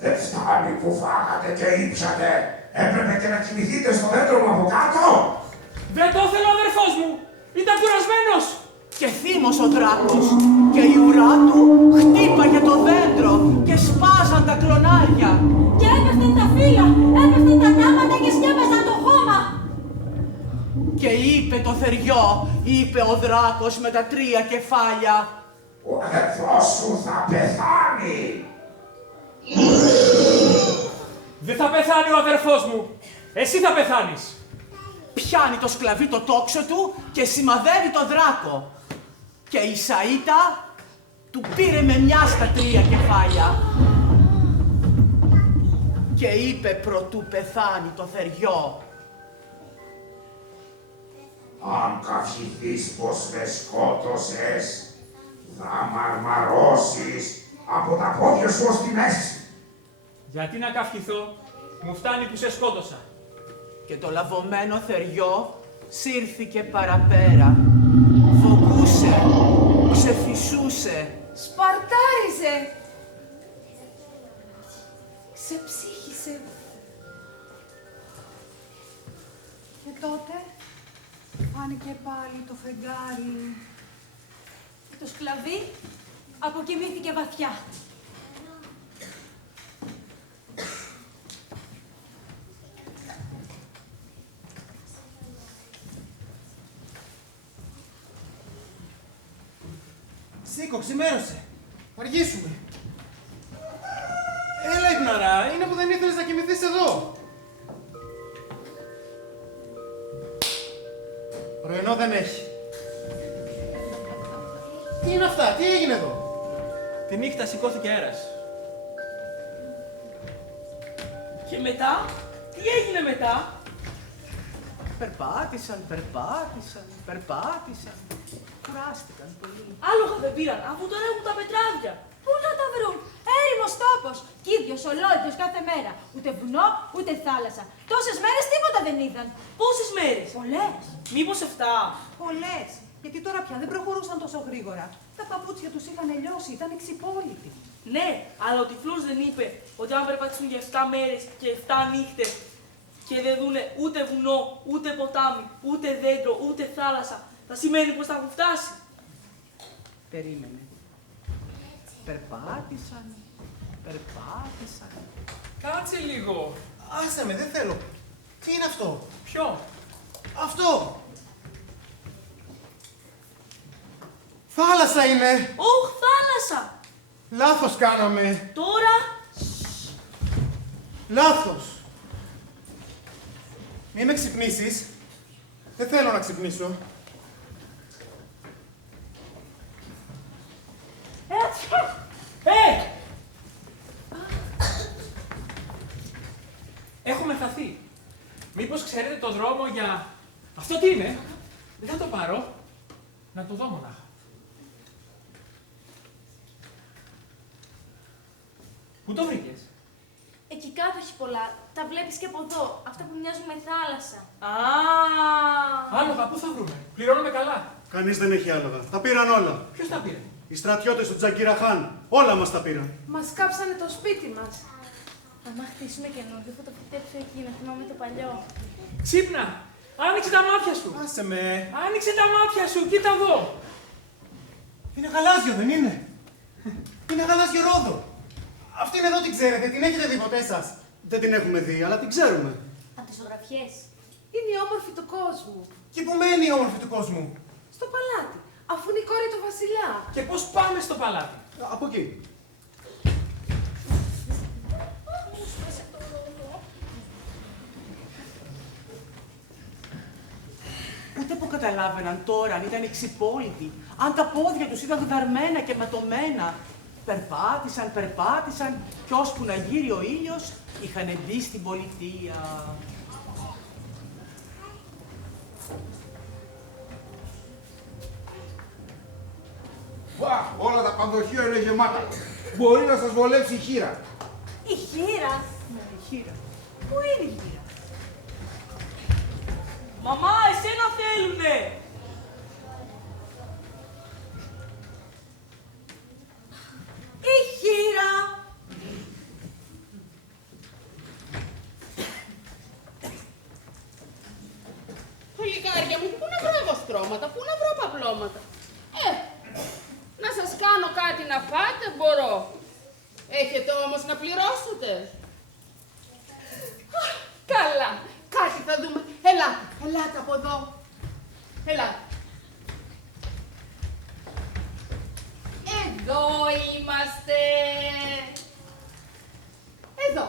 Δεν φτάνει που φάγατε και ήψατε. Έπρεπε και να κοιμηθείτε στο δέντρο μου από κάτω. Δεν το ήθελε ο αδερφός μου. Ήταν κουρασμένος. Και θύμωσε ο δράκος και η ουρά του χτύπαγε το δέντρο και σπάζαν τα κλονάρια. Και έπεφταν τα φύλλα, έπεφταν τα τάματα και σκέπαζαν το χώμα. Και είπε το θεριό, είπε ο δράκος με τα 3 κεφάλια. Ο αδερφός σου θα πεθάνει. Δεν θα πεθάνει ο αδερφός μου. Εσύ θα πεθάνεις. Πιάνει το σκλαβί το τόξο του και σημαδεύει το δράκο. Και η Σαΐτα του πήρε με μια στα 3 κεφάλια. Και είπε προτού πεθάνει το θεριό. Αν καυχηθείς πως με σκότωσες, θα μαρμαρώσεις από τα πόδια σου ως τη μέση. Γιατί να καυχηθώ, μου φτάνει που σε σκότωσα. Και το λαβωμένο θεριό σύρθηκε παραπέρα. Φοβούσε, ξεφυσούσε. Σπαρτάριζε. Ξεψύχησε. Και τότε φάνηκε πάλι το φεγγάρι. Και το σκλαβί αποκοιμήθηκε βαθιά. Σήκω, ξημέρωσε. Αργήσουμε. Έλα, υπναρά. Είναι που δεν ήθελες να κοιμηθείς εδώ. Πρωινό δεν έχει. είναι αυτά, τι έγινε εδώ? Τη νύχτα σηκώθηκε αέρας. Και μετά, τι έγινε μετά? Περπάτησαν. Κουράστηκαν πολύ. Άλογα δεν πήραν, αφού τώρα έχουν τα πετράδια. Πού να τα βρουν, έρημος τόπος, κύριος, ολόιδιος κάθε μέρα. Ούτε βουνό, ούτε θάλασσα. Τόσες μέρες τίποτα δεν είδαν. Πόσες μέρες? Πολλές. Μήπως 7? Πολλές. Γιατί τώρα πια δεν προχωρούσαν τόσο γρήγορα. Τα παπούτσια τους είχαν λιώσει, ήταν εξυπόλυτοι. Ναι, αλλά ο τυφλός δεν είπε ότι αν περπατήσουν για 7 μέρες και 7 νύχτες και δεν δούνε ούτε βουνό, ούτε ποτάμι, ούτε δέντρο, ούτε θάλασσα, θα σημαίνει πως θα έχουν φτάσει. Περίμενε. Περπάτησαν. Κάτσε λίγο. Άσε με, δεν θέλω. Τι είναι αυτό? Ποιο? Αυτό! Θάλασσα είναι! Ωχ, θάλασσα! Λάθος κάναμε! Τώρα... Λάθος! Μη με ξυπνήσεις. Δεν θέλω να ξυπνήσω. Έχουμε χαθεί. Μήπως ξέρετε το δρόμο για... Αυτό τι είναι? Δεν θα το πάρω. Να το δω μονάχα. Πού το βρήκες? Εκεί κάτω έχει πολλά. Τα βλέπεις και από εδώ. Αυτά που μοιάζουν με θάλασσα. Άλογα, πού θα βρούμε? Πληρώνουμε καλά. Κανείς δεν έχει άλογα. Τα πήραν όλα. Ποιος τα πήρε? Οι στρατιώτες του Τζαγκίρα Χάν. Όλα μας τα πήραν. Μας κάψανε το σπίτι μας. Άμα χτίσουμε καινούργιο, θα το φυτέψω εκεί, να θυμάμαι το παλιό. Ξύπνα! Άνοιξε τα μάτια σου! Άσε με! Άνοιξε τα μάτια σου! Κοίτα εδώ! Είναι γαλάζιο, δεν είναι? Είναι γαλάζιο ρόδο. Αυτήν εδώ την ξέρετε, την έχετε δει ποτέ σας? Δεν την έχουμε δει, αλλά την ξέρουμε. Από τις ζωγραφιές. Είναι η όμορφη του κόσμου. Και πού μένει η όμορφη του κόσμου? Στο παλάτι, αφού είναι η κόρη του βασιλιά. Και πώς πάμε στο παλάτι? Από εκεί. Ούτε που καταλάβαιναν τώρα αν ήταν εξυπόλυτοι, αν τα πόδια τους ήταν γδαρμένα και ματωμένα. Περπάτησαν κι ώσπου να γύρει ο ήλιος, είχαν μπει στην πολιτεία. Όλα τα πανδοχεία είναι γεμάτα. Μπορεί να σας βολέψει η χήρα. Η χήρα. Ναι, η χήρα. Πού είναι η χήρα? Μαμά, εσένα θέλουνε! Η χήρα. Χολικάρια μου, πού να βρω βαστρώματα, πού να βρω παπλώματα. Να σας κάνω κάτι να φάτε μπορώ. Έχετε όμως να πληρώσετε. Καλά, κάτι θα δούμε. Ελάτε από εδώ. Ελάτε. Εδώ είμαστε. Εδώ.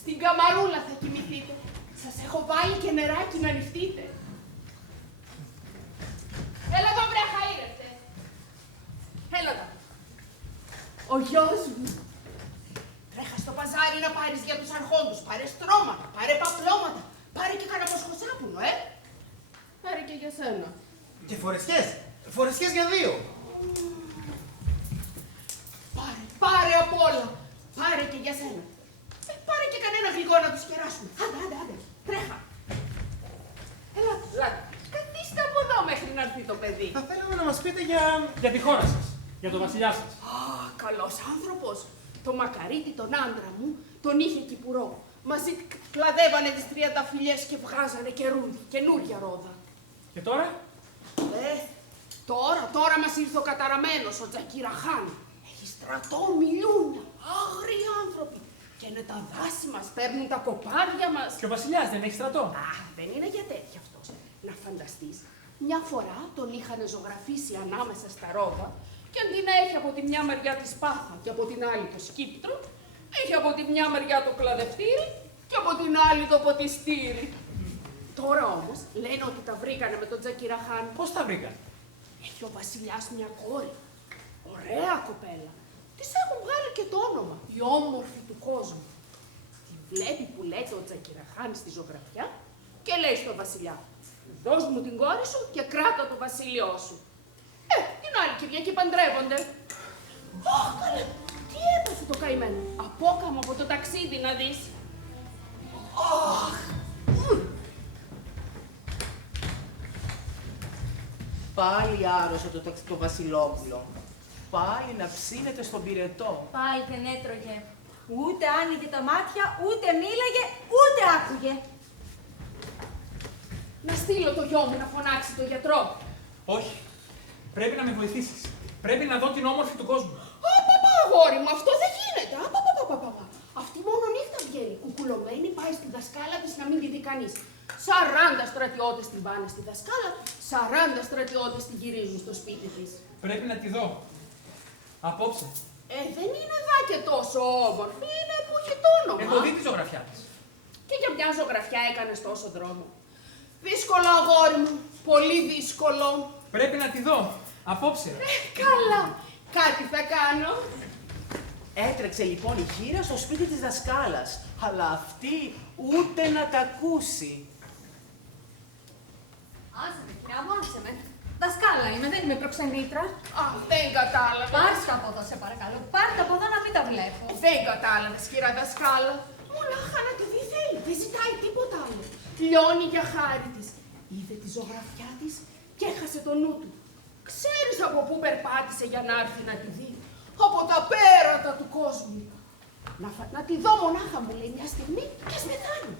Στην καμαρούλα θα κοιμηθείτε. Σας έχω βάλει και νεράκι να νυχτείτε. Έλα εδώ βρε χαΐρετε. Έλα εδώ. Ο γιος μου. Τρέχα στο παζάρι να πάρεις για τους αρχόντους. Πάρε στρώματα, πάρε παπλώματα. Πάρε και κανένα μοσχοσάπουνο, Πάρε και για σένα. Και φορεσιές. Φορεσιές για 2. Πάρε απ' όλα. Πάρε και για σένα. Πάρε και κανένα γλυκό να τους κεράσουμε. Άντε. Τρέχα. Ελάτε. Καθίστε από εδώ μέχρι να έρθει το παιδί. Θα θέλαμε να μας πείτε Για τη χώρα σας. Για τον βασιλιά σας. Καλός άνθρωπος. Το μακαρίτι τον άντρα μου τον είχε κυπουρό. Μαζί κλαδεύανε τις 30 φιλιές και βγάζανε καινούρια ρόδα. Και τώρα? Τώρα μας ήρθε ο καταραμένος, ο Τζαγκίρα Χάν. Έχει στρατό, μιλούνια, άγριοι άνθρωποι. Και είναι τα δάση μας, παίρνουν τα κοπάδια μας. Και ο βασιλιάς δεν έχει στρατό. Δεν είναι για τέτοια αυτός. Να φανταστείς, μια φορά τον είχαν ζωγραφίσει ανάμεσα στα ρόδα και αντί να έχει από τη μια μεριά τη σπάθα και από την άλλη το σκύπτρο, έχει από τη μια μεριά το κλαδευτήρι και από την άλλη το ποτιστήρι. Τώρα όμως λένε ότι τα βρήκανε με τον Τζαγκίρα Χάν. Πώς τα βρήκαν? Έχει ο βασιλιάς μια κόρη, Ωραία κοπέλα. Της έχουν βγάλει και το όνομα. Η όμορφη του κόσμου. Τη βλέπει που λέτε ο Τζακυραχάν στη ζωγραφιά και λέει στον βασιλιά: «Δώσ' μου την κόρη σου και κράτα το βασίλειό σου». Την άλλη Κυριακή παντρεύονται. Αχ, καλέ, τι έπαθε το καημένο. Απόκαμο από το ταξίδι να δεις. Αχ. Πάλι άρρωσε το Βασιλόπουλο. Πάλι να ψήνεται στον πυρετό. Πάλι δεν έτρωγε. Ούτε άνοιγε τα μάτια, ούτε μίλαγε, ούτε άκουγε. Να στείλω το γιο μου να φωνάξει τον γιατρό. Όχι. Πρέπει να με βοηθήσεις. Πρέπει να δω την όμορφη του κόσμου. Απαπα, αγόρι μου, αυτό δεν γίνεται. Απαπαπαπαπαπα. Αυτή μόνο νύχτα βγαίνει. Κουκουλωμένη πάει στη δασκάλα της να μην τη δει κανείς. 40 στρατιώτες την πάνε στη δασκάλα, 40 στρατιώτες την γυρίζουν στο σπίτι της. Πρέπει να τη δω. Απόψε. Δεν είναι δά και τόσο όμορφη, είναι που έχει το όνομα. Έχω δει τη ζωγραφιά της. Και για μια ζωγραφιά έκανες τόσο δρόμο. Δύσκολο, αγόρι μου. Πολύ δύσκολο. Πρέπει να τη δω. Απόψε. Καλά. Κάτι θα κάνω. Έτρεξε λοιπόν η χείρα στο σπίτι της δασκάλας, αλλά αυτή ούτε να τα ακούσει. Άσε με, κυρία μου, άσε με. Δασκάλα είμαι, δεν είμαι προξενήτρα. Α, δεν κατάλαβα. Πάρτε από εδώ, σε παρακαλώ. Πάρτε από εδώ να μην τα βλέπω. Δεν κατάλαβες, κυρία δασκάλα. Μονάχα να τη δει θέλει, δεν ζητάει τίποτα άλλο. Λιώνει για χάρη της. Είδε τη ζωγραφιά της και έχασε το νου του. Ξέρεις από πού περπάτησε για να έρθει να τη δει? Από τα πέρατα του κόσμου. Να τη δω μονάχα, μου λέει, μια στιγμή και ας πεθάνει.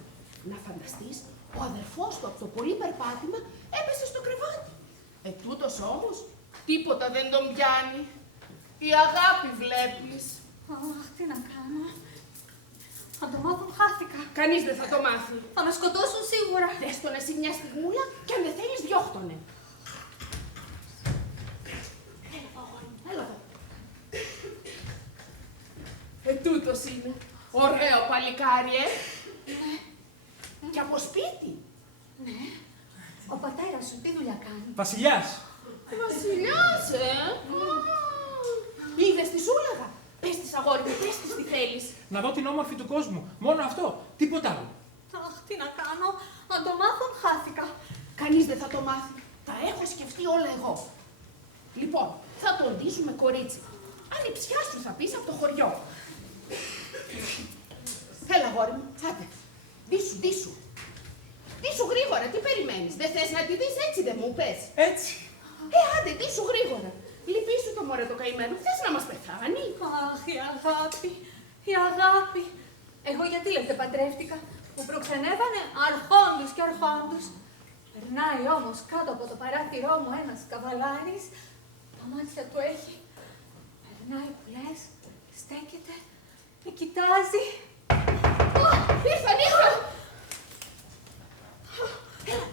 Να φανταστείς, ο αδερφός του από το πολύ περπάτημα έπεσε στο κρεβάτι. Τούτος όμως τίποτα δεν τον πιάνει. Η αγάπη βλέπεις. Αχ, τι να κάνω. Αν το μάθουν, χάθηκα. Κανείς δεν θα το μάθει. Θα με σκοτώσουν σίγουρα. Δες τον εσύ μια στιγμούλα και αν δεν θέλεις διώχτονε. Έλα εδώ. Τούτος είναι. Ωραίο παλικάρι, Ναι. Και από σπίτι. Ναι. Ο πατέρας σου τι δουλειά κάνει? Βασιλιάς. Βασιλιάς, Είδες τη σούλαγα. Πες της, αγόρι μου, πες της τι θέλεις. Να δω την όμορφη του κόσμου. Μόνο αυτό. Τίποτα άλλο. Αχ, τι να κάνω. Αν το μάθουν, χάθηκα. Κανείς δεν θα το μάθει. Τα έχω σκεφτεί όλα εγώ. Λοιπόν, θα τον ντύσουμε κορίτσι. Ανιψιά σου θα πεις από το χωριό. Έλα, αγόρι μου, άντε. Ντύσου, ντύσου. Ντύσου γρήγορα, τι περιμένεις? Δεν θες να τη δεις, έτσι δεν μου πες? Έτσι. Άντε, ντύσου γρήγορα. Λυπήσου το μωρέ το καημένο, θες να μας πεθάνει? Αχ, η αγάπη, η αγάπη. Εγώ γιατί λέτε παντρεύτηκα? Μου προξενεύανε αρχόντους και αρχόντους. Περνάει όμως κάτω από το παράθυρό μου ένας καβαλάρης. Τα μάτια του έχει. Περνάει που λες, στέκεται, με κοιτάζει. Ήρθαν!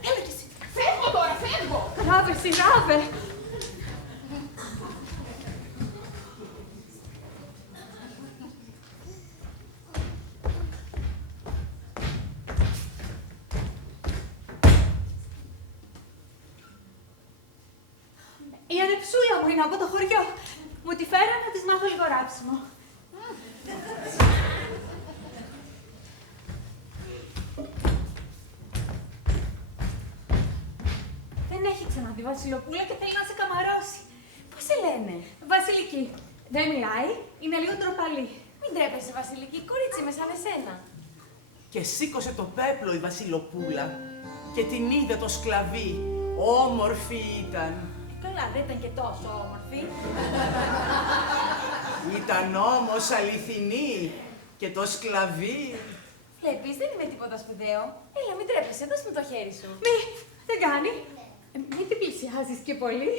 Έλα κι εσύ. Φεύγω τώρα, φεύγω. Ράβε, σειράβε. Η ανεψούλα μου είναι από το χωριό. Μου τη φέρα να της μάθω λίγο ράψιμο. Δεν έχει ξαναδεί Βασιλοπούλα και θέλει να σε καμαρώσει. Πώς σε λένε? Βασιλική. Δεν μιλάει, είναι λίγο ντροπαλή. Μην τρέπεσαι, Βασιλική, κορίτσι με σαν εσένα. Και σήκωσε το πέπλο η Βασιλοπούλα και την είδε το σκλαβί. Όμορφη ήταν. Καλά, δεν ήταν και τόσο όμορφη. Ήταν όμως αληθινή και το σκλαβί. Βλέπεις, δεν είμαι τίποτα σπουδαίο. Έλα, μην τρέπεσαι, δώσ' μου το χέρι σου. Μη, δεν κάνει. Μην την πλησιάζεις και πολύ.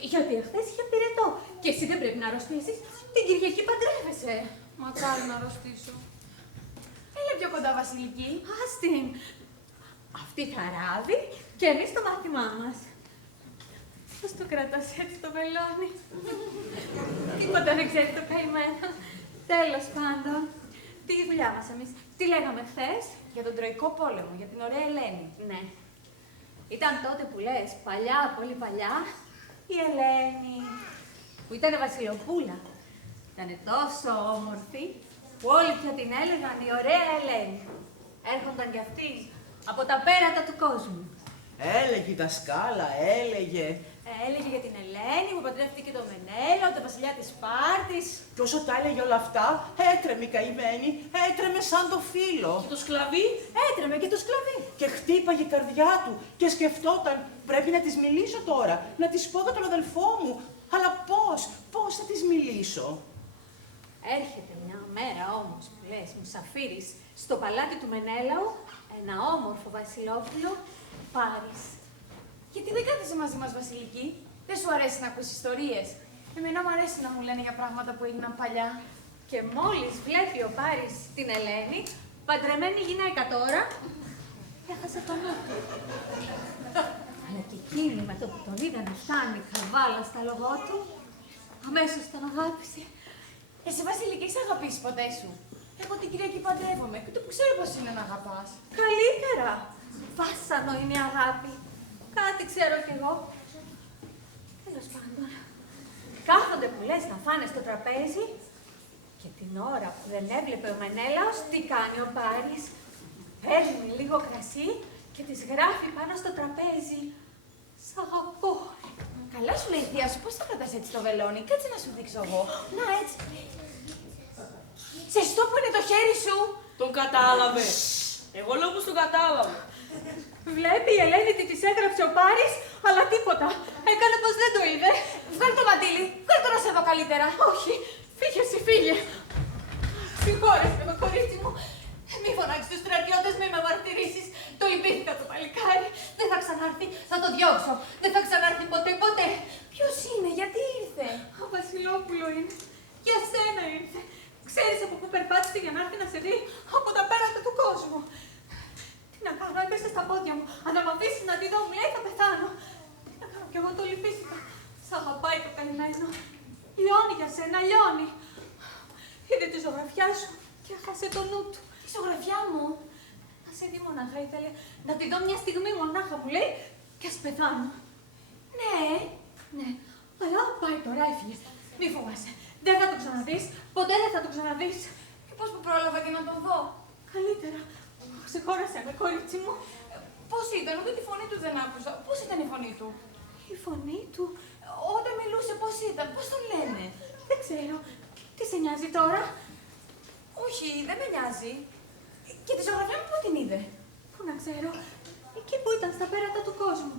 Γιατί εχθές είχε πυρετό. Και εσύ δεν πρέπει να αρρωστήσεις. Την Κυριακή παντρεύεσαι. Μακάρι να αρρωστήσω. Έλα πιο κοντά, Βασιλική. Άστην. Αυτή θα ράβει και εμείς το μάθημά μας. Πώς το κρατάς έτσι το βελόνι? Τίποτα δεν ξέρει το καημένο. Τέλος πάντων. Τι δουλειά μας εμείς? Τι λέγαμε χθες? Για τον Τροϊκό Πόλεμο, για την ωραία Ελένη. Ναι. Ήταν τότε που λες, παλιά, πολύ παλιά. Η Ελένη, που ήταν Βασιλοπούλα. Ήταν τόσο όμορφη, που όλοι πια την έλεγαν η ωραία Ελένη. Έρχονταν κι αυτή από τα πέρατα του κόσμου. Έλεγε η δασκάλα, έλεγε. Έλεγε για την Ελένη που παντρεύτηκε τον Μενέλαο, τον βασιλιά της Σπάρτης. Και όσο τα έλεγε όλα αυτά, έτρεμε η καημένη, έτρεμε σαν το φύλλο. Και το σκλαβί? Έτρεμε και το σκλαβί. Και χτύπαγε η καρδιά του και σκεφτόταν, πρέπει να της μιλήσω τώρα, να της πω για τον αδελφό μου. Αλλά πώς θα της μιλήσω. Έρχεται μια μέρα όμως που λες μουσαφίρης στο παλάτι του Μενέλαου ένα όμορφο βασιλόπουλο, Πάρης. Γιατί δεν κάθεσαι μαζί μας, Βασιλική? Δεν σου αρέσει να ακούσεις ιστορίες? Εμένα μου αρέσει να μου λένε για πράγματα που έγιναν παλιά. Και μόλις βλέπει ο Πάρης την Ελένη, παντρεμένη γυναίκα τώρα, έχασε τον νου του. Αλλά και εκείνη με το που τον είδε να φτάνει χαβάλα στα λογό του, αμέσως τον αγάπησε. Εσύ, Βασιλική, έχεις αγαπήσει ποτέ σου? Εγώ την Κυριακή παντρεύομαι και ούτε που ξέρω πώς είναι να αγαπάς. Καλύτερα. Βάσανο είναι η αγάπη. Κάτι ξέρω κι εγώ. Τέλος πάντων, κάθονται που λες να φάνε στο τραπέζι και την ώρα που δεν έβλεπε ο Μενέλαος, τι κάνει ο Πάρης? Παίρνει λίγο κρασί και της γράφει πάνω στο τραπέζι. Σ' αγαπώ. Καλά σου λέει η θεία σου, πώς θα κρατάς έτσι το βελόνι? Κάτσε να σου δείξω εγώ. Να, έτσι. Ζεστό που είναι το χέρι σου. Τον κατάλαβε. Εγώ λέω πως τον κατάλαβε. Βλέπει η Ελένη τι της έγραψε ο Πάρης, αλλά τίποτα. Έκανε πως δεν το είδε. Βγάλ' το μαντίλι. Βγάλ' το να σε δω καλύτερα. Όχι. Φύγε εσύ, φύγε. Συγχώρεσαι με, κορίτσι μου. Μη φωνάξεις τους στρατιώτες, μη με μαρτυρήσεις. Το λυπήθηκα το παλικάρι. Δεν θα ξανάρθει. Θα το διώξω. Δεν θα ξανάρθει ποτέ, ποτέ. Ποιος είναι, γιατί ήρθε? Ο Βασιλόπουλο είναι. Για σένα ήρθε. Ξέρεις από πού περπάτησε για να έρθει να σε δει? Από τα πέρατα του κόσμου. Τι να κάνω, έπεσε στα πόδια μου. Αν με αφήσει να τη δω, μου λέει θα πεθάνω. Τι να κάνω, κι εγώ το λυπήθηκα. Σ' αγαπάει το καημένο. Λιώνει για σένα, λιώνει. Είδε τη ζωγραφιά σου και έχασε το νου του. Η ζωγραφιά μου. Να σε δει μονάχα, ήθελε να τη δω μια στιγμή μονάχα, μου λέει, και ας πεθάνω. Ναι, αλλά πάει τώρα, έφυγε. Μη φοβάσαι. Δεν θα το ξαναδείς, ποτέ δεν θα το ξαναδείς. Και πώς που πρόλαβα και να τον δω? Καλύτερα. Συγχώρεσαι με, κορίτσι μου. Πώς ήταν, ούτε τη φωνή του δεν άκουσα. Πώς ήταν η φωνή του? Η φωνή του. Όταν μιλούσε, πώς ήταν, πώς τον λένε? Δεν ξέρω. Τι σε νοιάζει τώρα? Όχι, δεν με νοιάζει. Και τη ζωγραφιά μου πού την είδε? Πού να ξέρω. Εκεί που ήταν στα πέρατα του κόσμου.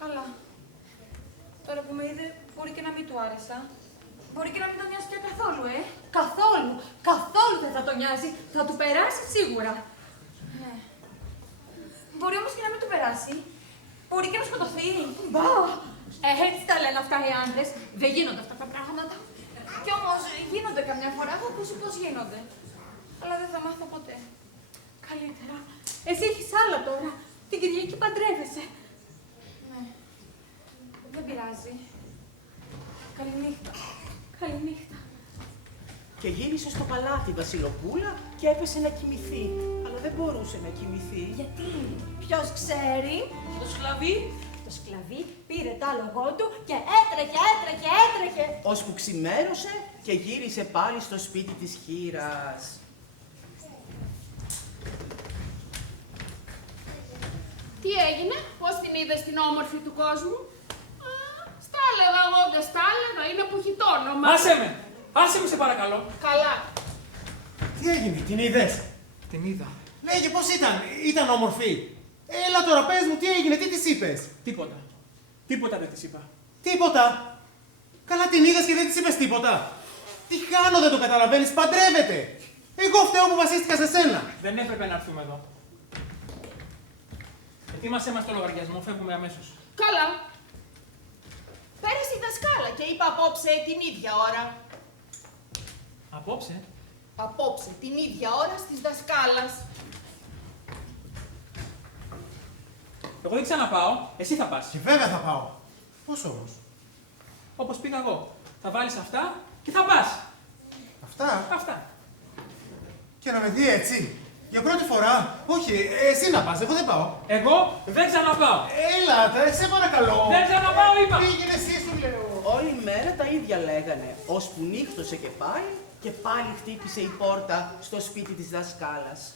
Καλά. Τώρα που με είδε, μπορεί και να μην του άρεσα. Μπορεί και να μην τον νοιάζει πια καθόλου, Καθόλου. Καθόλου δεν θα τον νοιάζει. Θα του περάσει σίγουρα. Ναι. Μπορεί όμως και να μην του περάσει. Μπορεί και να σκοτωθεί. Μπα! Έτσι τα λένε αυτά οι άντρες. Δεν γίνονται αυτά τα πράγματα. Κι όμως γίνονται καμιά φορά. Έχω ακούσει πώς γίνονται. Αλλά δεν θα μάθω ποτέ. Καλύτερα. Εσύ έχεις άλλο τώρα. Την Κυριακή παντρεύεσαι. Ναι. Δεν πειράζει. Καληνύχτα. Καληνύχτα. Και γύρισε στο παλάτι η Βασιλοπούλα και έπεσε να κοιμηθεί. Αλλά δεν μπορούσε να κοιμηθεί. Γιατί? Ποιος ξέρει? Και το σκλαβί? Το σκλαβί πήρε το άλογο του και έτρεχε. Ώσπου ξημέρωσε και γύρισε πάλι στο σπίτι της χήρας. Τι έγινε, πώς την είδες την όμορφη του κόσμου? Στα έλεγα εγώ, δεν στα έλεγα, είναι που έχει το όνομα. Άσε με σε παρακαλώ. Καλά. Τι έγινε, την είδες? Την είδα. Λέγε πώς ήταν όμορφη. Έλα τώρα, πες μου, τι έγινε, τι της είπες? Τίποτα δεν της είπα. Τίποτα. Καλά την είδες και δεν της είπες τίποτα. Τι κάνω, δεν το καταλαβαίνεις, παντρεύεται. Εγώ φταίω που βασίστηκα σε σένα. Δεν έπρεπε να έρθουμε εδώ. Ετοίμασέ μας το λογαριασμό, φεύγουμε αμέσως. Καλά. Πέρασε η δασκάλα και είπα απόψε την ίδια ώρα. Απόψε? Απόψε την ίδια ώρα στις δασκάλας. Εγώ δεν ξαναπάω, εσύ θα πας. Και βέβαια θα πάω. Πώς όμως? Όπως πήγα εγώ. Θα βάλεις αυτά και θα πας. Αυτά? Αυτά. Και να με δει έτσι. Για πρώτη φορά. Όχι, εσύ να πας, εγώ δεν πάω. Εγώ δεν ξαναπάω. Έλα, σε παρακαλώ. Δεν ξαναπάω, είπα. Πήγαινε εσύ, σου λέω. Όλη μέρα τα ίδια λέγανε, ώσπου νύχτωσε και πάλι χτύπησε η πόρτα στο σπίτι της δασκάλας.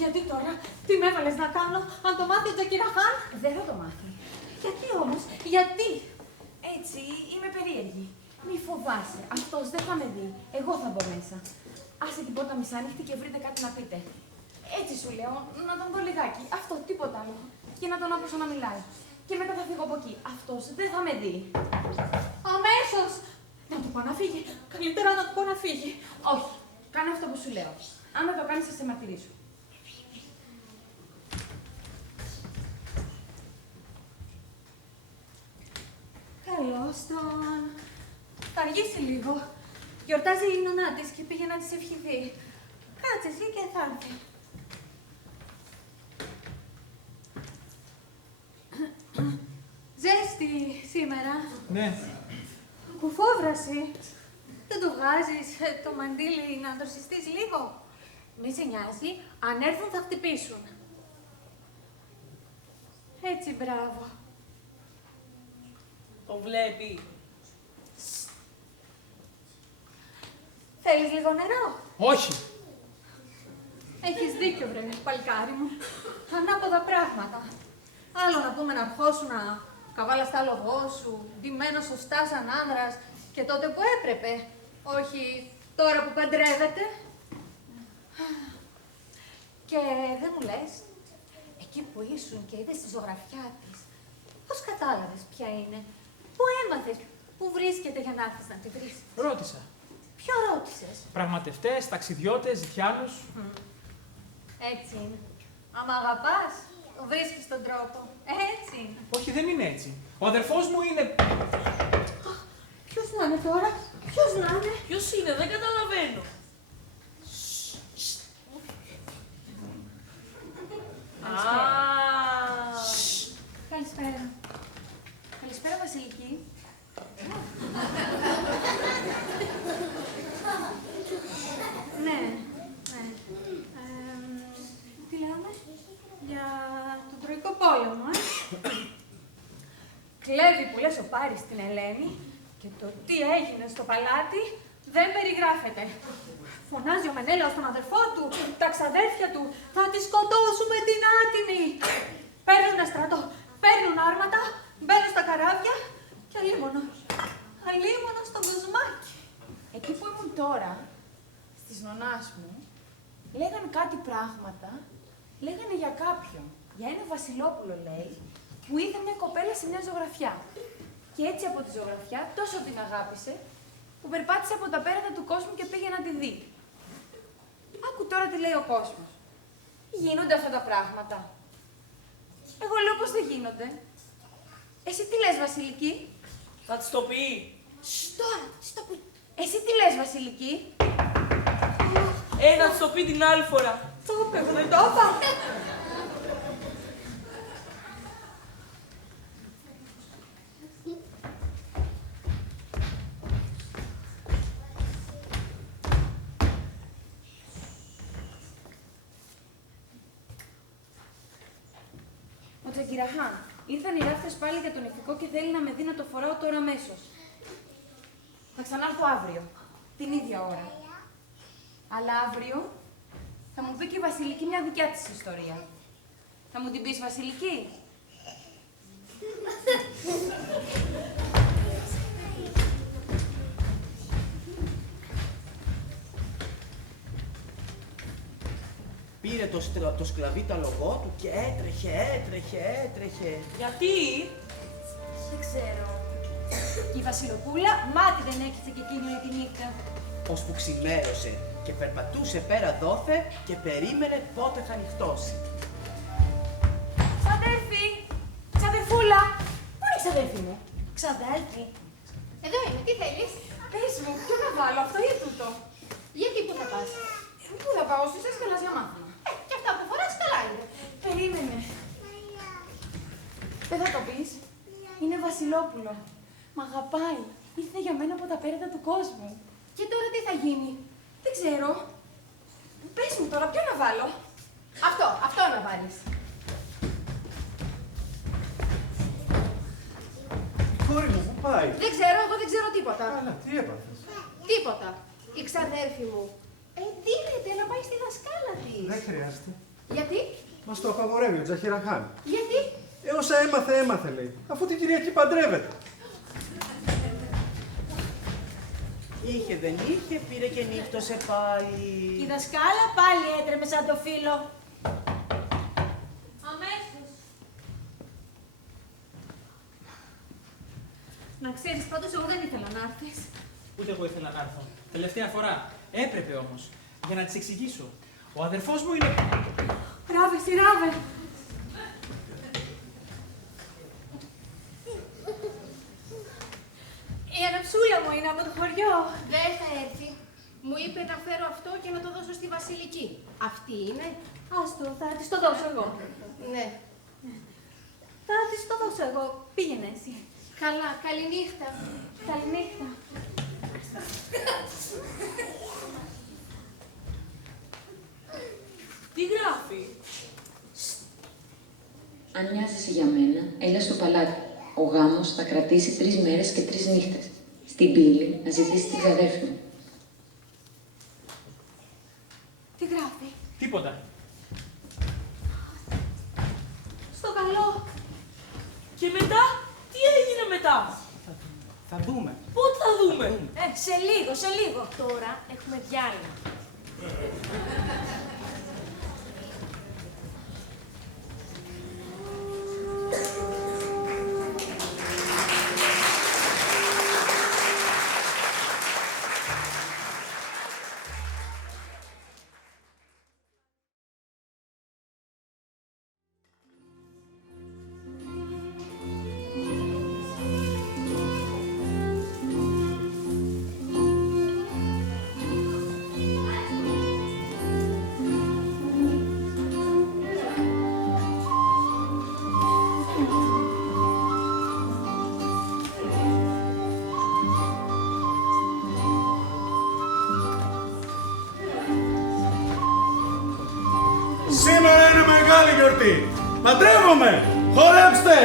Γιατί τώρα, τι με έβαλες να κάνω, αν το μάθει ο Τζακιραχάν? Δεν θα το μάθει. Γιατί όμως, γιατί? Έτσι, είμαι περίεργη. Μη φοβάσαι, αυτός δεν θα με δει. Εγώ θα μπω μέσα. Άσε την πόρτα μισάνοιχτη και βρείτε κάτι να πείτε. Έτσι σου λέω, να τον δω λιγάκι. Αυτό, τίποτα άλλο. Και να τον ακούσω να μιλάει. Και μετά θα φύγω από εκεί. Αυτός δεν θα με δει. Αμέσως! Να του πω να φύγει. Καλύτερα να του πω να φύγει. Όχι, κάνε αυτό που σου λέω. Αν δεν το κάνεις, θα σε μαρτυρήσω. Καλώς τον. Θα αργήσει λίγο. Γιορτάζει η νονά της και πήγε να της ευχηθεί. Κάτσε εσύ και θα έρθει. Ζέστη σήμερα. Ναι. Κουφόβραση. Δεν το βγάζεις το μαντίλι να το συστείς λίγο. Μη σε νοιάζει, αν έρθουν θα χτυπήσουν. Έτσι, μπράβο. Το βλέπει. Θέλεις λίγο νερό? Όχι. Έχεις δίκιο, βρε, παλικάρι μου. Ανάποδα πράγματα. Άλλο να πούμε να αρχώσουν να καβάλα στα λογό σου, ντυμένο σωστά σαν άνδρας και τότε που έπρεπε. Όχι τώρα που παντρεύεται. Και δεν μου λες, εκεί που ήσουν και είδες τη ζωγραφιά της, πώς κατάλαβες ποια είναι, πού έμαθες, πού βρίσκεται για να έρθεις να τη βρεις? Ρώτησα. Ποιο ρώτησες? Πραγματευτές, ταξιδιώτες, ζητιάνους. Έτσι είναι. Άμα αγαπάς, βρίσκεις τον τρόπο. Έτσι είναι. Όχι, δεν είναι έτσι. Ο αδερφός μου είναι... Ποιος να είναι τώρα, ποιος να είναι? Ποιος είναι, δεν καταλαβαίνω. Καλησπέρα. Καλησπέρα, Βασιλική. Ναι, ναι. Τι λέμε? Για τον Τροϊκό Πόλεμο, Κλέβει που λες ο Πάρης στην Ελένη και το τι έγινε στο παλάτι δεν περιγράφεται. Φωνάζει ο Μενέλαος στον αδερφό του, τα ξαδέρφια του, θα τη σκοτώσουμε την άτιμη. Παίρνουνε στρατό, παίρνουν άρματα, μπαίνουν στα καράβια και αλίμονο στο κοσμάκι. Εκεί που ήμουν τώρα, στις νονάς μου, λέγανε κάτι πράγματα, λέγανε για κάποιον. Για ένα Βασιλόπουλο, λέει, που είδε μια κοπέλα σε μια ζωγραφιά. Και έτσι από τη ζωγραφιά τόσο την αγάπησε, που περπάτησε από τα πέρατα του κόσμου και πήγε να τη δει. Άκου τώρα τι λέει ο κόσμος. Γίνονται αυτά τα πράγματα? Εγώ λέω πως δεν γίνονται. Εσύ τι λες, Βασιλική? Θα της το πει. Τώρα, στο πει. Εσύ τι λες, Βασιλική? Θα της το πει την άλλη φορά. Το είπε, δεν το είπα. Ο Τζακιραχάν, ήρθαν οι ράφτες πάλι για τον ηφικό και θέλει να με δει να το φοράω τώρα αμέσως. Θα ξανάρθω αύριο, την ίδια ώρα. Αλλά αύριο θα μου πει και η Βασιλική μια δικιά της ιστορία. Θα μου την πεις, Βασιλική? Πήρε το σκλαβί τα λογό του και έτρεχε. Γιατί? Δεν ξέρω. Και η Βασιλοπούλα μάτι δεν έκλεισε και εκείνη όλη τη νύχτα. Ώσπου ξημέρωσε και περπατούσε πέρα δόθε και περίμενε πότε θα νυχτώσει. Ξαδέρφη! Ξαδερφούλα! Πού ξαδέρφη μου. Ξαδέρφη. Εδώ είμαι, τι θέλεις? Πες μου, ποιο να βάλω, αυτό ή τούτο? Γιατί πού θα πας? Πού θα πάω, στις έσκαλας για μάθημα. Και αυτά που φοράς καλά είναι. Περίμενε. Δεν θα το πεις. Είναι Βασιλόπουλο. Μ' αγαπάει. Ήρθε για μένα από τα πέρατα του κόσμου. Και τώρα τι θα γίνει? Δεν ξέρω. Πες μου τώρα, ποιο να βάλω? Αυτό να βάλεις. Κόρη μου, πού πάει? Δεν ξέρω, εγώ δεν ξέρω τίποτα. Καλά, τι έπαθες? Τίποτα. Η ξαδέρφη μου. Δίνεται να πάει στη δασκάλα της. Δεν χρειάζεται. Γιατί? Μας το απαγορεύει ο Τζαχιραχάν. Γιατί? Όσα έμαθε λέει. Αφού την Κυριακή παντρεύεται. Είχε, δεν είχε, πήρε και νύχτωσε πάλι. Η δασκάλα πάλι έτρεμε σαν το φίλο. Αμέσως. Να ξέρεις, πάντως εγώ δεν ήθελα να έρθεις. Ούτε εγώ ήθελα να έρθω. Τελευταία φορά. Έπρεπε όμως. Για να της εξηγήσω. Ο αδερφός μου είναι... Ράβε, σειράβε. Η αναψούλα μου είναι από το χωριό. Δεν θα έρθει. Μου είπε να φέρω αυτό και να το δώσω στη Βασιλική. Αυτή είναι. Άστο, θα της το δώσω εγώ. Ναι. Θα της το δώσω εγώ. Πήγαινε εσύ. Καλά, καληνύχτα. Καληνύχτα. Τι γράφει? Αν νοιάζεσαι για μένα, έλα στο παλάτι. Ο γάμος θα κρατήσει 3 μέρες και 3 νύχτες. Στην πύλη να ζητήσει την ξαδέρφη μου. Τι γράφει? Τίποτα. Στο καλό. Και μετά, τι έγινε μετά? Θα δούμε. Πότε θα δούμε? Σε λίγο. Τώρα έχουμε διάλειμμα. Σήμερα είναι μεγάλη γιορτή. Παντρεύομαι! Χορέψτε!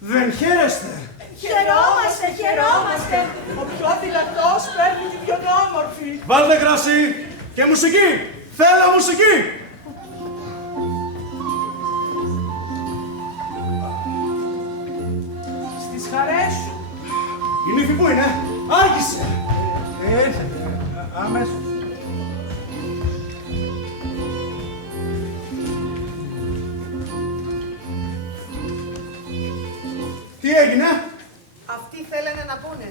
Δεν χαίρεστε! Χαιρόμαστε. Ο πιο δυνατός παίρνει την πιο όμορφη. Βάλτε κρασί και μουσική! Θέλω μουσική! Στις χαρές σου. Η νύφη που είναι? Άρχισε! Έρχεται. Αμέσως. Τι έγινε? Αυτοί θέλανε να πούνε.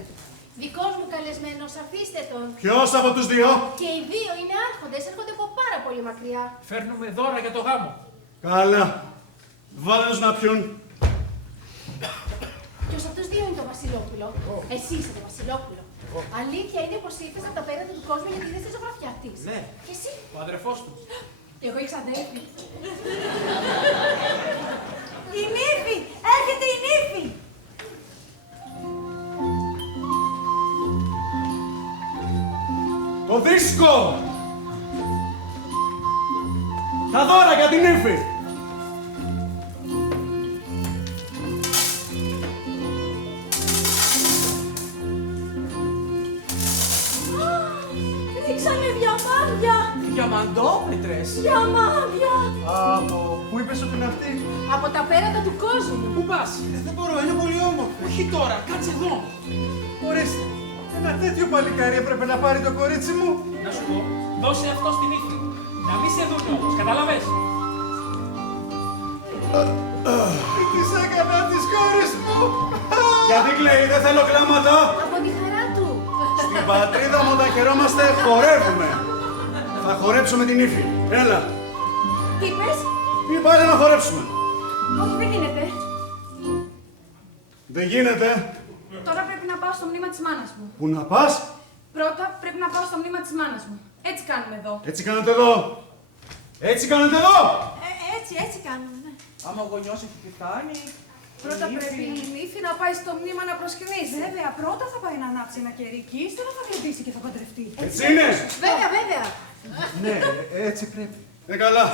Δικός μου καλεσμένος, αφήστε τον. Ποιος από τους δύο? Και οι δύο είναι άρχοντες, έρχονται από πάρα πολύ μακριά. Φέρνουμε δώρα για το γάμο. Καλά. Βάλε τους να πιούν. Ποιος από τους δύο είναι το Βασιλόπουλο? Εσύ είσαι το Βασιλόπουλο. Αλήθεια είναι πως ήρθες από τα πέρατα του κόσμου γιατί είδες τη ζωγραφιά της. Ναι. Και εσύ? Ο αδερφός του. Εγώ η ξαδέρφη. Η νύφη! Έρχεται η νύφη! Το δίσκο! Τα δώρα για την ύφη! Ρίξανε διαμάντια! Διαμαντόμετρες! Διαμάντια! Από πού είπες ότι είναι αυτή? Από τα πέρατα του κόσμου. Πού πας? Δεν μπορώ, είναι πολύ όμορφη. Όχι τώρα, κάτσε εδώ. Ορίστε, ένα τέτοιο παλικάρι έπρεπε να πάρει το κορίτσι μου. Να σου πω, δώσε αυτό στην ύφη. Να μην σε δουν όμως, κατάλαβες? Τι της έκανα της κόρης μου. Γιατί κλαίει, δεν θέλω κλάματα. Από τη χαρά του. Στην πατρίδα μου όταν χαιρόμαστε, χορεύουμε. Θα χορέψουμε την ύφη. Έλα. Τι είπες? Πει πάλι να χορέψουμε. Όχι, δεν γίνεται. Δεν γίνεται. Τώρα πρέπει να πάω στο μνήμα της μάνας μου. Πού να πας? Πρώτα πρέπει να πάω στο μνήμα της μάνας μου. Έτσι κάνουμε εδώ. Έτσι κάνετε εδώ. Έτσι κάνετε εδώ. Έτσι κάνουμε, ναι. Άμα ο γονιός έχει πεθάνει. Πρώτα πρέπει η νύφη να πάει στο μνήμα να προσκυνήσει. Βέβαια, πρώτα θα πάει να ανάψει ένα κερί και ύστερα θα γλεντήσει και θα παντρευτεί. Έτσι είναι. Βέβαια, βέβαια. Ναι, έτσι πρέπει. Καλά.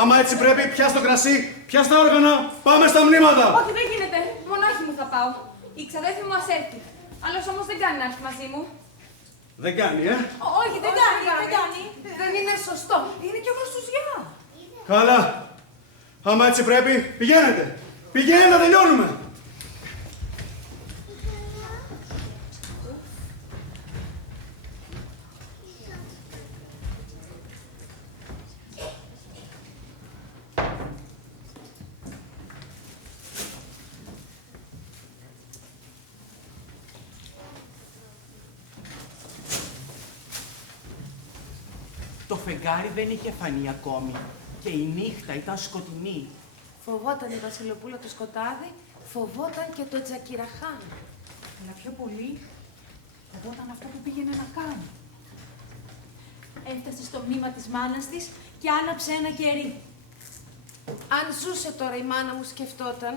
Άμα έτσι πρέπει, πιάσ' το κρασί, πιάσ' τα όργανα, πάμε στα μνήματα. Όχι, δεν γίνεται. Μονάχη μου θα πάω. Η ξαδέρφη μου ας έρθει. Άλλος όμως δεν κάνει να έρθει μαζί μου. Δεν κάνει, Όχι, δεν κάνει. Δεν είναι σωστό. Είναι και εγώ στους γιά. Καλά. Άμα έτσι πρέπει, πηγαίνετε. Πηγαίνετε να τελειώνουμε. Το φεγγάρι δεν είχε φανεί ακόμη και η νύχτα ήταν σκοτεινή. Φοβόταν η Βασιλοπούλα το σκοτάδι, φοβόταν και το Τζακιραχάν. Αλλά πιο πολύ φοβόταν αυτό που πήγαινε να κάνει. Έφτασε στο μνήμα της μάνας της και άναψε ένα κερί. Αν ζούσε τώρα η μάνα μου σκεφτόταν,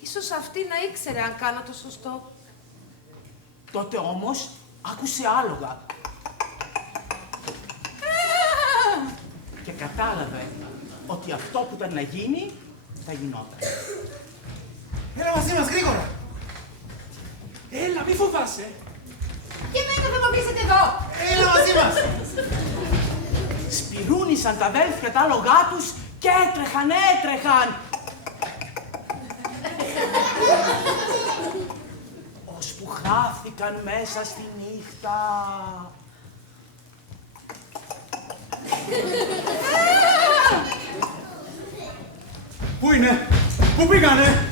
ίσως αυτή να ήξερε αν κάνα το σωστό. Τότε όμως άκουσε άλογα. Και κατάλαβε ότι αυτό που ήταν να γίνει, θα γινόταν. Έλα μαζί μας, γρήγορα. Έλα, μη φοβάσαι. Και εμένα θα με αφήσετε εδώ. Έλα μαζί μας. Σπυρούνισαν τα αδέλφια τα άλογά τους και έτρεχαν. Ώσπου χάθηκαν μέσα στη νύχτα. Πού είναι, πού πήγανε.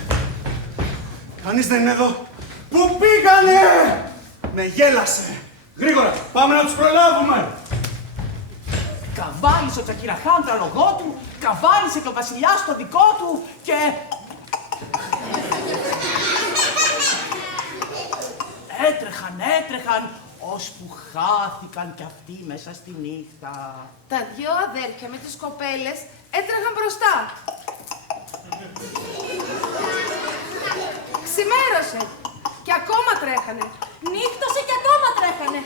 Κανείς δεν είναι εδώ. Πού πήγανε. Με γέλασε. Γρήγορα, πάμε να τους προλάβουμε. Καβάλισε ο Τζακιραχάν το αλογό του, καβάλισε και ο βασιλιάς το δικό του και... έτρεχαν, ώσπου χάθηκαν κι αυτοί μέσα στη νύχτα. Τα δυο αδέρφια με τις κοπέλες έτρεχαν μπροστά. Ξημέρωσε και ακόμα τρέχανε. Νύχτωσε και ακόμα τρέχανε.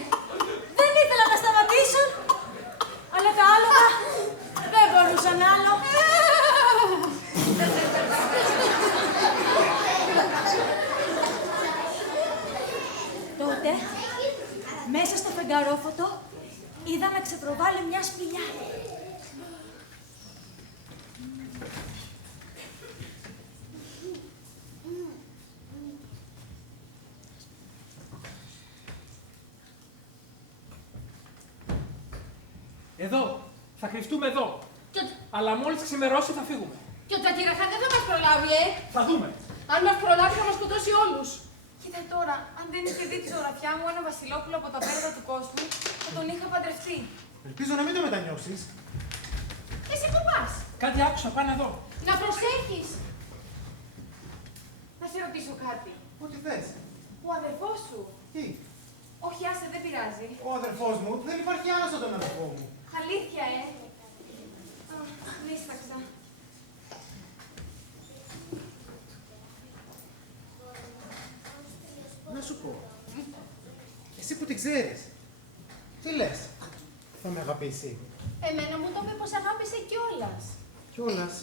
Δεν ήθελαν να σταματήσουν, αλλά τα άλογα δεν μπορούσαν άλλο. Τότε, μέσα στο φεγγαρόφωτο, είδα να ξεπροβάλλει μια σπηλιά. Εδώ. Θα κρυφτούμε εδώ. Αλλά μόλις ξημερώσει θα φύγουμε. Και ο Τζακιραχάν δεν θα μας προλάβει, Θα δούμε. Αν μας προλάβει θα μας σκοτώσει όλους. Κοίτα τώρα, αν δεν είχε δει τη ζωγραφιά μου ένα βασιλόπουλο από τα πέρατα του κόσμου, θα τον είχα παντρευτεί. Ελπίζω να μην το μετανιώσεις. Εσύ που πας. Κάτι άκουσα, πάνε εδώ. Να προσέχεις. Να σε ρωτήσω κάτι. Ό,τι θες. Ο αδερφός σου. Τι. Όχι, άσε, δεν πειράζει. Ο αδερφός μου, δεν υπάρχει άλλος από τον αδερφό μου. Αλήθεια, μίσταξα. Να σου πω. Εσύ που την ξέρεις. Τι λες. Θα με αγαπήσει. Εμένα μου το είπε πως αγάπησε κιόλας. Κιόλας.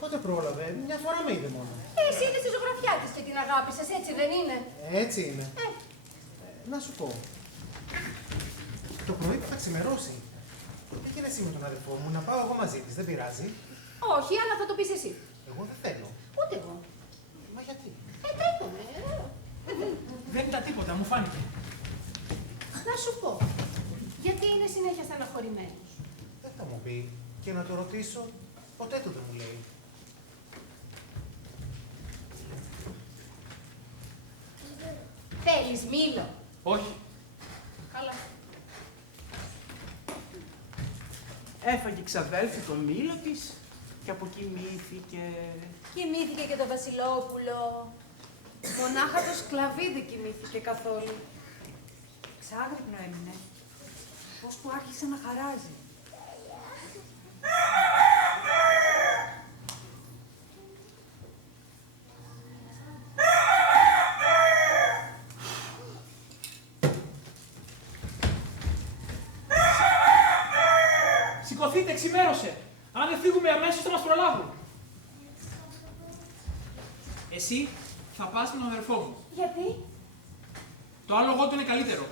Πότε πρόλαβε. Μια φορά με είδε μόνο. Εσύ είδες τη ζωγραφιά της και την αγάπησες, έτσι δεν είναι. Έτσι είναι. Να σου πω. Το πρωί που θα ξημερώσει. Πήγαινε εσύ με τον αδερφό μου να πάω εγώ μαζί της. Δεν πειράζει. Όχι, αλλά θα το πεις εσύ. Εγώ δεν θέλω. Ούτε εγώ. Μα γιατί. Τρέχομαι. Δεν ήταν τίποτα, μου φάνηκε. Να σου πω. Γιατί είναι συνέχεια στεναχωρημένος. Δεν θα μου πει. Και να το ρωτήσω, ποτέ του δεν μου λέει. Θέλεις μήλο. Όχι. Καλά. Έφαγε ξαδέλφη το μήλο της και αποκοιμήθηκε. Κοιμήθηκε και το Βασιλόπουλο. Μονάχα το σκλαβίδι κοιμήθηκε καθόλου. Ξάγρυπνο έμεινε. Πώς που άρχισε να χαράζει. Σηκωθείτε, ξημέρωσε. Αν δεν φύγουμε αμέσως θα μας προλάβουν. Εσύ θα πας με τον αδερφό μου. Γιατί? Το άλογο του είναι καλύτερο.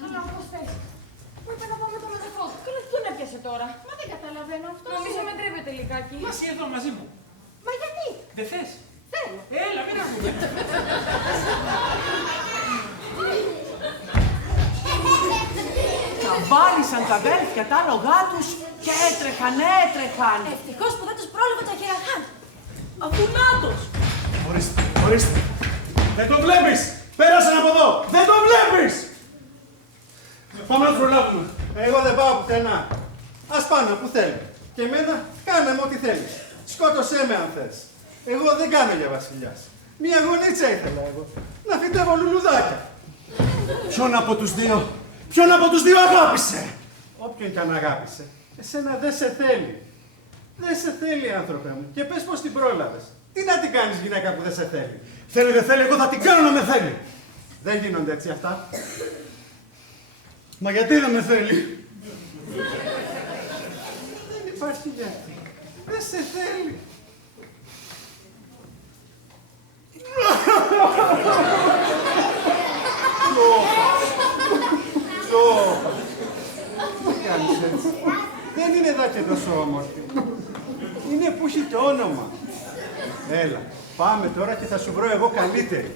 Καλά, όπως θες. Πρέπει να πάω με τον αδερφό του. Καλά, ποιον έπιασε τώρα. Μα δεν καταλαβαίνω αυτό. Νομίζω με τρέπεται λιγάκι. Εσύ εδώ μαζί μου. Μα γιατί? Δεν θες? Θέλω. Έλα, μην ακούμε. Καβάλισαν τα αδέλφια τα άλογά τους και έτρεχαν. Ευτυχώς που δεν τους πρόλαβε το χεραχάν. Αφού νάτος. Ορίστε. Δεν το βλέπεις! Πέρασαν από εδώ! Δεν το βλέπεις! Πάμε να τους προλάβουμε. Εγώ δεν πάω πουθενά. Ας πάνε που θέλουν. Και εμένα κάνε με ό,τι θέλεις. Σκότωσέ με αν θες. Εγώ δεν κάνω για βασιλιάς. Μια γονίτσα ήθελα εγώ. Να φυτεύω λουλουδάκια. Ποιον από τους δύο αγάπησε! Όποιον κι αν αγάπησε. Εσένα δεν σε θέλει. Δεν σε θέλει, άνθρωπε μου. Και πες πως την πρόλαβες. Τι να την κάνεις γυναίκα που δεν σε θέλει. Θέλει δεν θέλει, εγώ θα την κάνω να με θέλει. Δεν γίνονται έτσι αυτά. Μα γιατί δεν με θέλει? Δεν υπάρχει γιατί. Δεν σε θέλει. Τι κάνεις έτσι. Δεν είναι εδώ και τόσο όμορφη. Είναι που έχει το όνομα. Έλα, πάμε τώρα και θα σου βρω εγώ καλύτερη.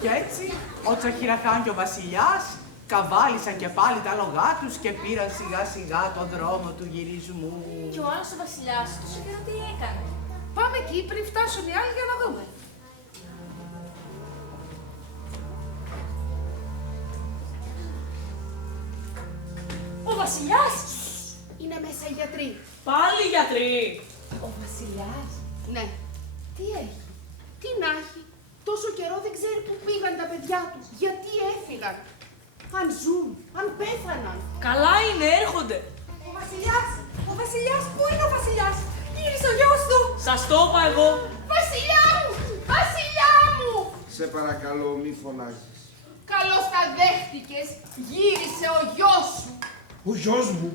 Κι έτσι, ο Τσαχυραχάν και ο βασιλιάς καβάλισαν και πάλι τα άλογά τους και πήραν σιγά σιγά τον δρόμο του γυρισμού. Και ο άλλος ο βασιλιάς τους έκανε τι έκανε. Πάμε εκεί πριν φτάσουν οι άλλοι για να δούμε. Ο βασιλιάς! Είναι μέσα οι γιατροί. Πάλι γιατροί. Ο βασιλιάς. Ναι. Τι έχει. Τι να έχει. Τόσο καιρό δεν ξέρει πού πήγαν τα παιδιά του. Γιατί έφυγαν. Αν ζουν. Αν πέθαναν. Καλά είναι, έρχονται. Ο βασιλιάς! Ο βασιλιάς! Πού είναι ο βασιλιάς! Γύρισε ο γιος του! Σας το είπα εγώ. Βασιλιά μου! Βασιλιά μου! Σε παρακαλώ, μη φωνάζεις. Καλώς τα δέχτηκες. Γύρισε ο γιος σου. Ο γιος μου.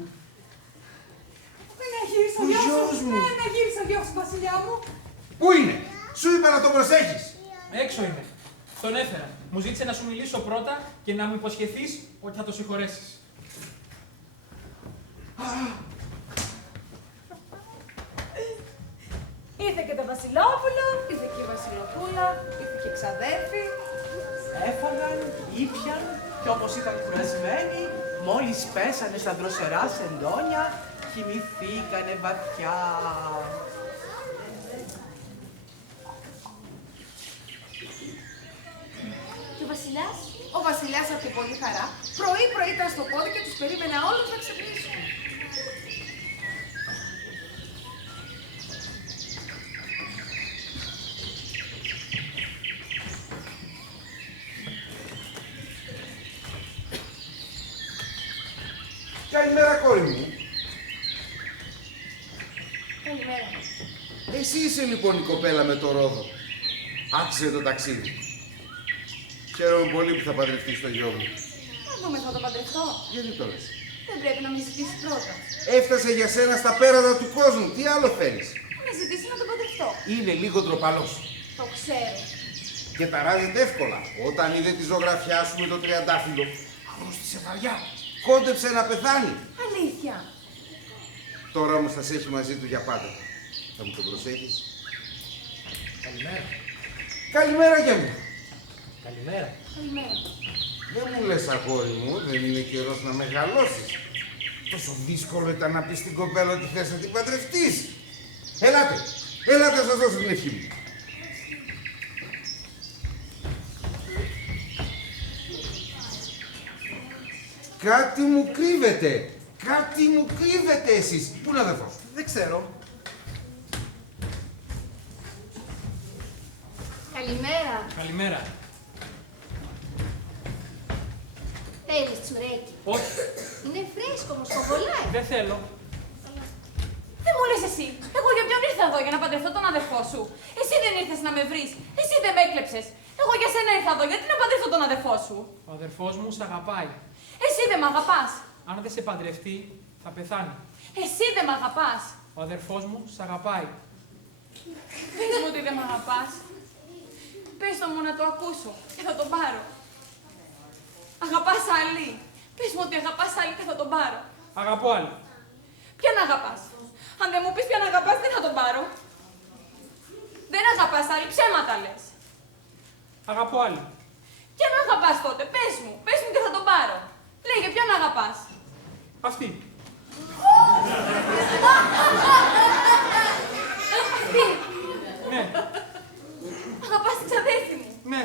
Ναι, γύρισε ο γιος σου! Ναι, γύρισε ο γιος σου, βασιλιά μου! Πού είναι? Σου είπα να τον προσέχεις. Έξω είναι. Τον έφερα. Μου ζήτησε να σου μιλήσω πρώτα και να μου υποσχεθείς ότι θα το συγχωρέσεις. Ήρθε και το Βασιλόπουλο, ήρθε και η Βασιλοπούλα, ήρθε και η ξαδέρφη. Έφαγαν, ήπιαν και όπως ήταν κουρασμένοι, μόλις πέσανε στα δροσερά σεντόνια, κοιμηθήκανε βαθιά. Και ο βασιλιάς? Ο βασιλιάς από πολύ χαρά, πρωί-πρωί ήταν στο πόδι και τους περίμενε όλους να ξυπνήσουν. Καλημέρα, κόρη μου. Καλημέρα. Εσύ είσαι λοιπόν η κοπέλα με το ρόδο. Άξιζε το ταξίδι. Χαίρομαι πολύ που θα παντρευτείς το γιο μου. Να δούμε, θα το παντρευτώ. Γιατί το λες? Δεν πρέπει να με ζητήσει πρώτα. Έφτασε για σένα στα πέρατα του κόσμου. Τι άλλο θέλεις? Να ζητήσει να το παντρευτώ. Είναι λίγο ντροπαλός. Το ξέρω. Και ταράζεται εύκολα. Όταν είδε τη ζωγραφιά σου με το τριαντάφυλλο, αρρώστησε βαριά. Κόντεψε να πεθάνει. Αλήθεια. Τώρα όμως θα σε έχει μαζί του για πάντα. Θα μου τον προσέχεις? Καλημέρα. Καλημέρα για μου. Καλημέρα. Καλημέρα. Δεν μου λες, αγόρι μου, δεν είναι καιρός να μεγαλώσεις. Τόσο δύσκολο ήταν να πεις στην κοπέλα ότι θες να την παντρευτείς. Ελάτε, ελάτε να σας δώσω την ευχή μου. Κάτι μου κρύβεται. Κάτι μου κρύβετε εσείς. Πού είναι ο αδερφός? Δεν ξέρω. Καλημέρα. Καλημέρα. Θέλεις τσουρέκι? Όχι. Είναι φρέσκο όμως, κοβολάει. Δεν θέλω. Δεν μου λες εσύ. Εγώ για ποιον ήρθα εδώ, για να παντρευτώ τον αδερφό σου. Εσύ δεν ήρθες να με βρεις. Εσύ δεν με έκλεψες. Εγώ για σένα ήρθα εδώ, γιατί να παντρευτώ τον αδερφό σου. Ο αδερφός μου σ' αγαπάει. Εσύ δεν μ' αγαπάς. Αν δεν σε παντρευτεί, θα πεθάνει. Εσύ δεν μ' αγαπάς. Ο αδερφός μου σ' αγαπάει. Πες μου ότι δεν μ' αγαπάς. Πες το μου να το ακούσω και θα τον πάρω. Αγαπάς άλλη. Πες μου ότι αγαπάς άλλη και θα τον πάρω. Αγαπώ άλλη. Ποιον αγαπάς. Αν δεν μου πεις ποιον αγαπάς, δεν θα τον πάρω. Δεν αγαπάς άλλη, ψέματα λες. Αγαπώ άλλη. Ποιον αγαπάς τότε, πες μου και θα τον πάρω. Λέγε, ποιον αγαπάς. Αυτή. Αυτή. Ναι. Αγαπάς την ξαδέρφη μου. Ναι.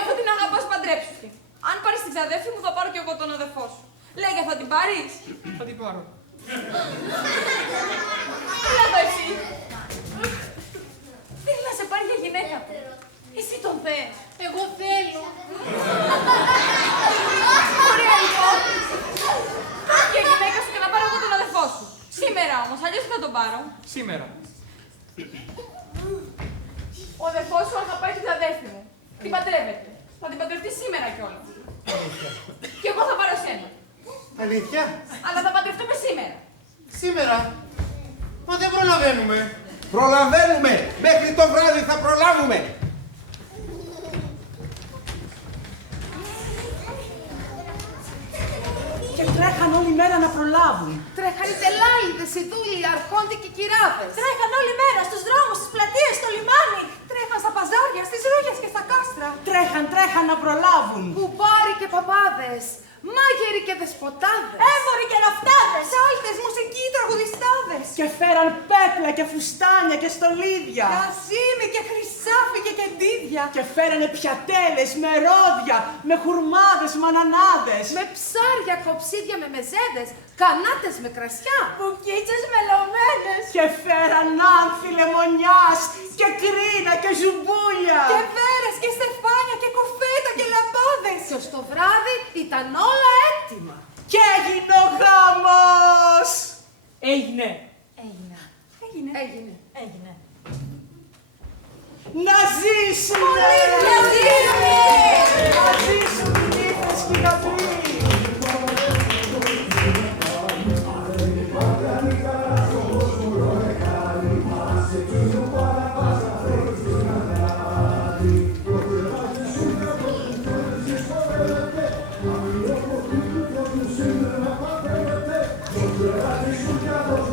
Αφού την αγαπάς, παντρέψου την. Αν πάρεις την ξαδέρφη μου, θα πάρω κι εγώ τον αδερφό σου. Λέγε, θα την πάρεις. Θα την πάρω. Έλα εδώ εσύ. Θέλει να σε πάρει για γυναίκα του. Εσύ τον θες. Εγώ θέλω. Ωραία λοιπόν. Και η γυναίκα σου και να πάρω εγώ τον αδερφό σου. Σήμερα όμως, αλλιώς δεν θα τον πάρω. Σήμερα. Ο αδερφός σου αγαπάει την αδέρφη μου. Την παντρεύεται. Θα την παντρευτεί σήμερα κιόλας. Και εγώ θα πάρω σένα. Αλήθεια? Αλλά θα παντρευτούμε σήμερα. Σήμερα? Μα δεν προλαβαίνουμε. Προλαβαίνουμε! Μέχρι το βράδυ θα προλάβουμε! Και τρέχαν όλη μέρα να προλάβουν. Τρέχαν οι τελάιδες, οι δούλοι, οι αρχόντοι και οι κυράδες. Τρέχαν όλη μέρα στους δρόμους, στις πλατείες, στο λιμάνι. Τρέχαν στα παζάρια, στις ρούγες και στα κάστρα. Τρέχαν να προλάβουν. Κουμπάροι και παπάδες. Μάγειροι και δεσποτάδες. Έμοροι και ναυτάδες. Όλτες, μουσικοί, τραγουδιστάδες. Και φέραν πέπλα και φουστάνια και στολίδια. Καζίμι και χρυσάφι και κεντίδια. Και φέρανε πιατέλες με ρόδια, με χουρμάδες, με ανανάδες. Με ψάρια, κοψίδια με μεζέδες, κανάτες με κρασιά. Μπουκίτσες μελωμένες. Και φέραν άνθη λεμονιάς και κρίνα και ζουμπούλια. Και βέρες και στεφάνια και κοφέτα και λαμπάδες. Και ως το βράδυ ήταν όλα έτοιμα. Και έγινε ο γάμος. Έγινε. Έγινε. Να ζήσουμε! Να ζήσουμε! Να ζήσουμε οι νύφες και οι γαμπροί!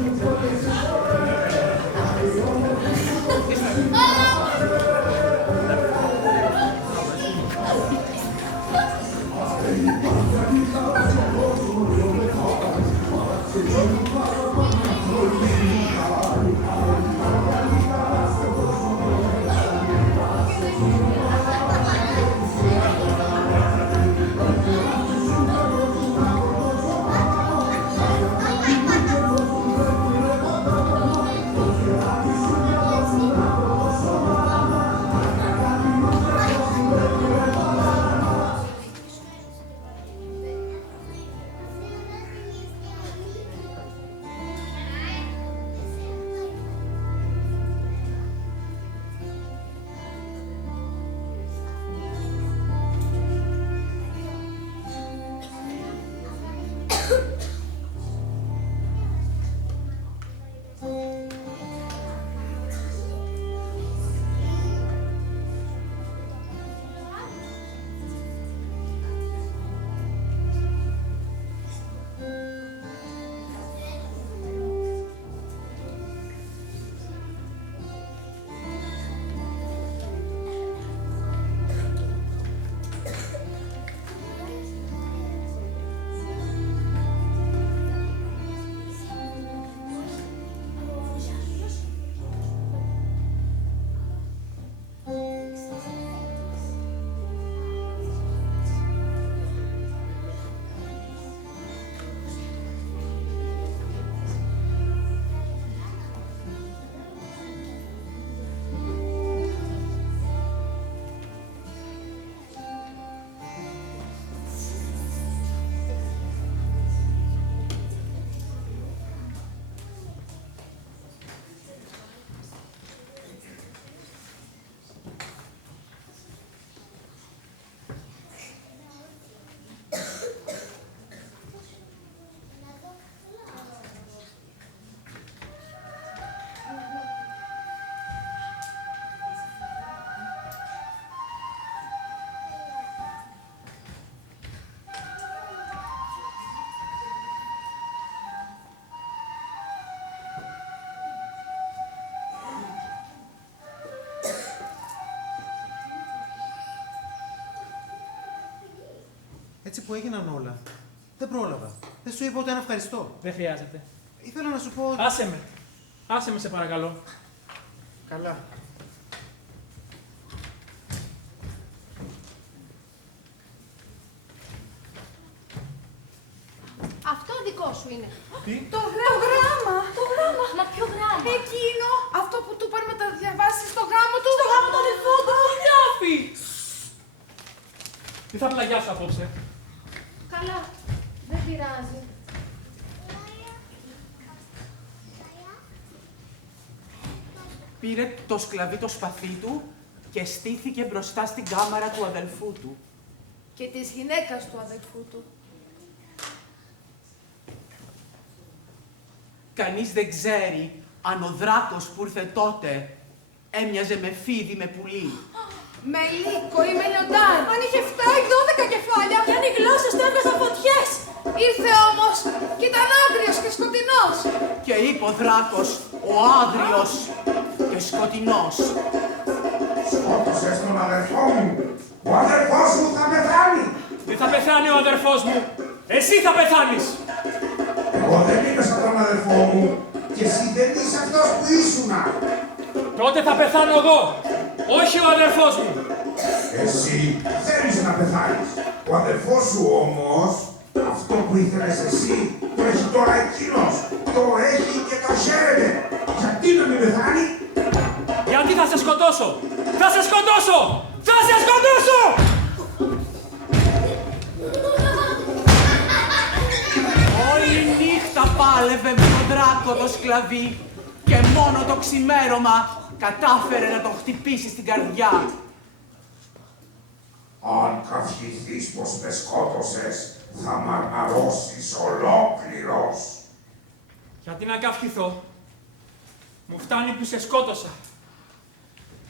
Thank you. Έτσι που έγιναν όλα. Δεν πρόλαβα. Δεν σου είπα ούτε ένα ευχαριστώ. Δεν χρειάζεται. Ήθελα να σου πω... Άσε με. Άσε με, σε παρακαλώ. Καλά. Αυτό δικό σου είναι. Τι? Το γράμμα. Το γράμμα. Μα ποιο γράμμα? Εκείνο. Αυτό που του είπαν να τα διαβάσει στο γάμο του. Στο γάμο του αδελφού του. Γράφει! Τι θα πλαγιάσω απόψε. Καλά. Δεν πειράζει. Πήρε το σκλαβί το σπαθί του και στήθηκε μπροστά στην κάμαρα του αδελφού του. Και της γυναίκας του αδελφού του. Κανείς δεν ξέρει αν ο δράκος που ήρθε τότε έμοιαζε με φίδι με πουλί. Με λύκο ή με λιοντάρι. Αν είχε 7 ή 12 κεφάλια. Και αν οι γλώσσες του έβγαζαν φωτιές. Ήρθε όμως και ήταν άγριος και σκοτεινός. Και είπε ο δράκος, ο άγριος και σκοτεινός. Σκότωσες τον αδερφό μου. Ο αδερφός μου θα πεθάνει. Δεν θα πεθάνει ο αδερφός μου. Εσύ θα πεθάνεις. Εγώ δεν είμαι σαν τον αδερφό μου. Και εσύ δεν είσαι αυτός που ήσουνα. Τότε θα πεθάνω εγώ. Όχι ο αδερφός μου. Εσύ θέλεις να πεθάνεις. Ο αδερφός σου όμως, αυτό που ήθελες εσύ, το έχει τώρα εκείνος. Το έχει και το χαίρεται. Γιατί να μην πεθάνει. Γιατί θα σε σκοτώσω. Θα σε σκοτώσω. Θα σε σκοτώσω. Όλη νύχτα πάλευε με τον δράκο το σκλαβί και μόνο το ξημέρωμα κατάφερε να τον χτυπήσει στην καρδιά. Αν καυχηθείς πως με σκότωσες, θα μαρμαρώσεις ολόκληρος. Γιατί να καυχηθώ. Μου φτάνει που σε σκότωσα.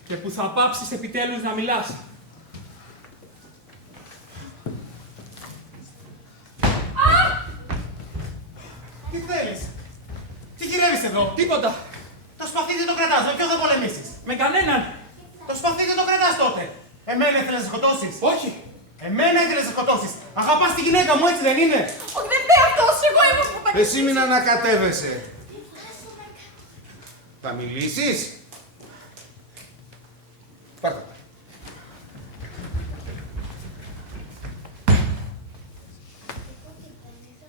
Και που θα πάψεις επιτέλους να μιλάς. Τι θέλεις. Τι γυρεύεις εδώ. Τίποτα. Το σπαθί δεν το κρατάς. Με ποιον θα πολεμήσεις. Με κανέναν. Το σπαθί δεν το κρατάς τότε. Εμένα ήθελες να σκοτώσεις. Όχι. Εμένα ήθελες να σκοτώσεις. Αγαπάς τη γυναίκα μου, έτσι δεν είναι. Όχι, δεν φταίει αυτός. Εγώ είμαι που με... Εσύ μην ανακατεύεσαι. Θα μιλήσεις. Πάρτα τα.